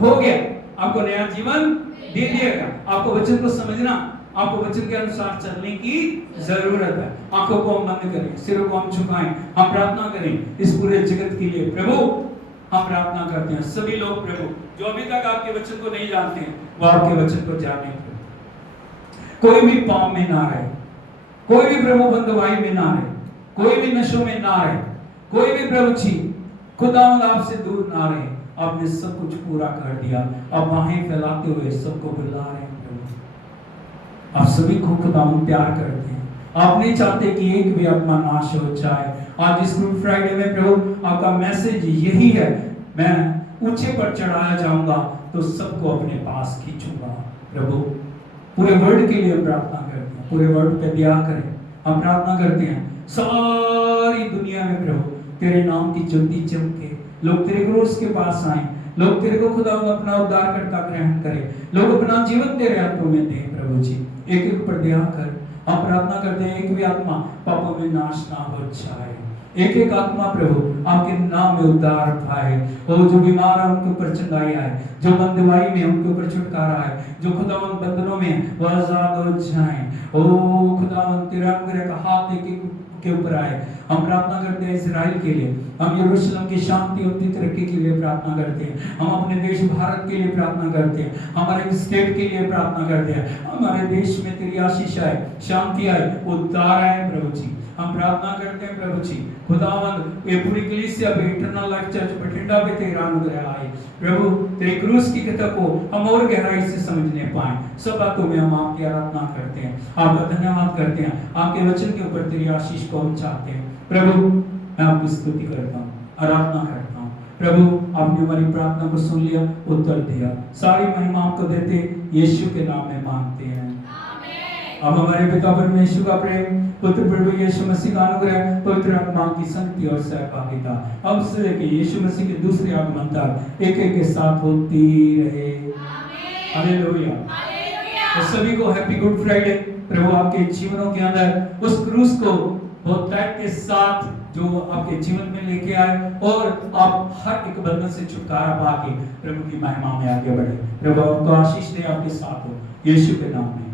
हो गया, आपको नया जीवन दे दिया गया। आपको वचन को समझना, आपको वचन के अनुसार चलने की जरूरत है। आंखों को हम बंद करें, सिरों को हम झुकाएं, हम प्रार्थना करें इस पूरे जगत के लिए। प्रभु, हम प्रार्थना करते हैं, सभी लोग प्रभु जो अभी तक आपके वचन को नहीं जानते हैं, वो आपके वचन को जाने। कोई भी पाप में ना रहे, कोई भी प्रभु बंदवाई में ना रहे, कोई भी नशों में ना रहे, कोई भी प्रभु जी खुदावंद आपसे दूर ना रहे। आपने सब कुछ पूरा कर दिया, अब बाहें फैलाते हुए सबको बुला रहे हैं प्रभु। आप सभी को खुदावंद प्यार करते हैं, आप नहीं चाहते कि एक भी आत्मा नाश हो जाए। आज इस गुड फ्राइडे में प्रभु आपका मैसेज यही है, मैं ऊंचे पर चढ़ाया जाऊंगा तो सबको अपने पास खींचूंगा। प्रभु पूरे वर्ल्ड के लिए प्रार्थना करते हैं, पूरे वर्ल्ड पे दया करें। हम प्रार्थना करते हैं सारी दुनिया में प्रभु तेरे नाम की ज्योति चमके, लोग तेरे क्रूस के पास आए, लोग तेरे को खुदा अपना उद्धारकर्ता ग्रहण करें, लोग अपना जीवन तेरे हाथों में दें। प्रभु जी एक एक पर दया कर, हम प्रार्थना करते हैं एक भी आत्मा पापों में नाश ना हो जाए, एक एक आत्मा प्रभु आपके नाम में उद्धार पाए। वो जो बीमार है उनके ऊपर चंगाई आए, जो बंदवाई में उनके ऊपर छुटकारा आए, जो खुदावंद बंधनों में वो आजाद हो जाएं। ओ खुदावंद तेरा अनुग्रह का हाथ एक एक के ऊपर आए। हम प्रार्थना करते हैं इजराइल के लिए, हम यरूशलेम की शांति और तरक्की के लिए प्रार्थना करते हैं, हम अपने देश भारत के लिए प्रार्थना करते हैं, हमारे स्टेट के लिए प्रार्थना करते हैं, हमारे देश में तेरी आशीष आए, शांति आए, उद्धार आए। प्रभु जी हम प्रार्थना करते हैं प्रभु जी खुदावंद ये पूरी कलीसिया पे इटर्नल लाइफ चर्च बठिंडा पे तेरा अनुग्रह आए। प्रभु तेरे क्रूस की कथा को हम और गहराई से समझने पाए। सब बातों में हम आपकी आराधना करते हैं, आपका धन्यवाद करते हैं, आपके वचन के ऊपर तेरी आशीष को हम चाहते हैं। प्रभु मैं आपकी स्तुति करता हूँ, आराधना करता हूँ। प्रभु आपने हमारी प्रार्थना को सुन लिया, उत्तर दिया, सारी महिमा आपको देते यीशु के नाम में मांगते हैं। अब हमारे पिता परमेश्वर का प्रेम, पुत्र प्रभु यीशु मसीह का अनुग्रह, पवित्र आत्मा की संगति और सहभागिता अब से लेकर यीशु मसीह के दूसरे आगमन तक एक एक के साथ होती रहे। हालेलुया। तो सभी को हैप्पी गुड फ्राइडे। प्रभु आपके जीवनों के अंदर उस क्रूस को बहुत तैग के साथ जो आपके जीवन में लेके आए और आप हर एक बंधन से छुटकारा पाके प्रभु की महिमा में आगे बढ़े। प्रभु आपको आशीष दे, आपके साथ हो, यीशु के नाम में।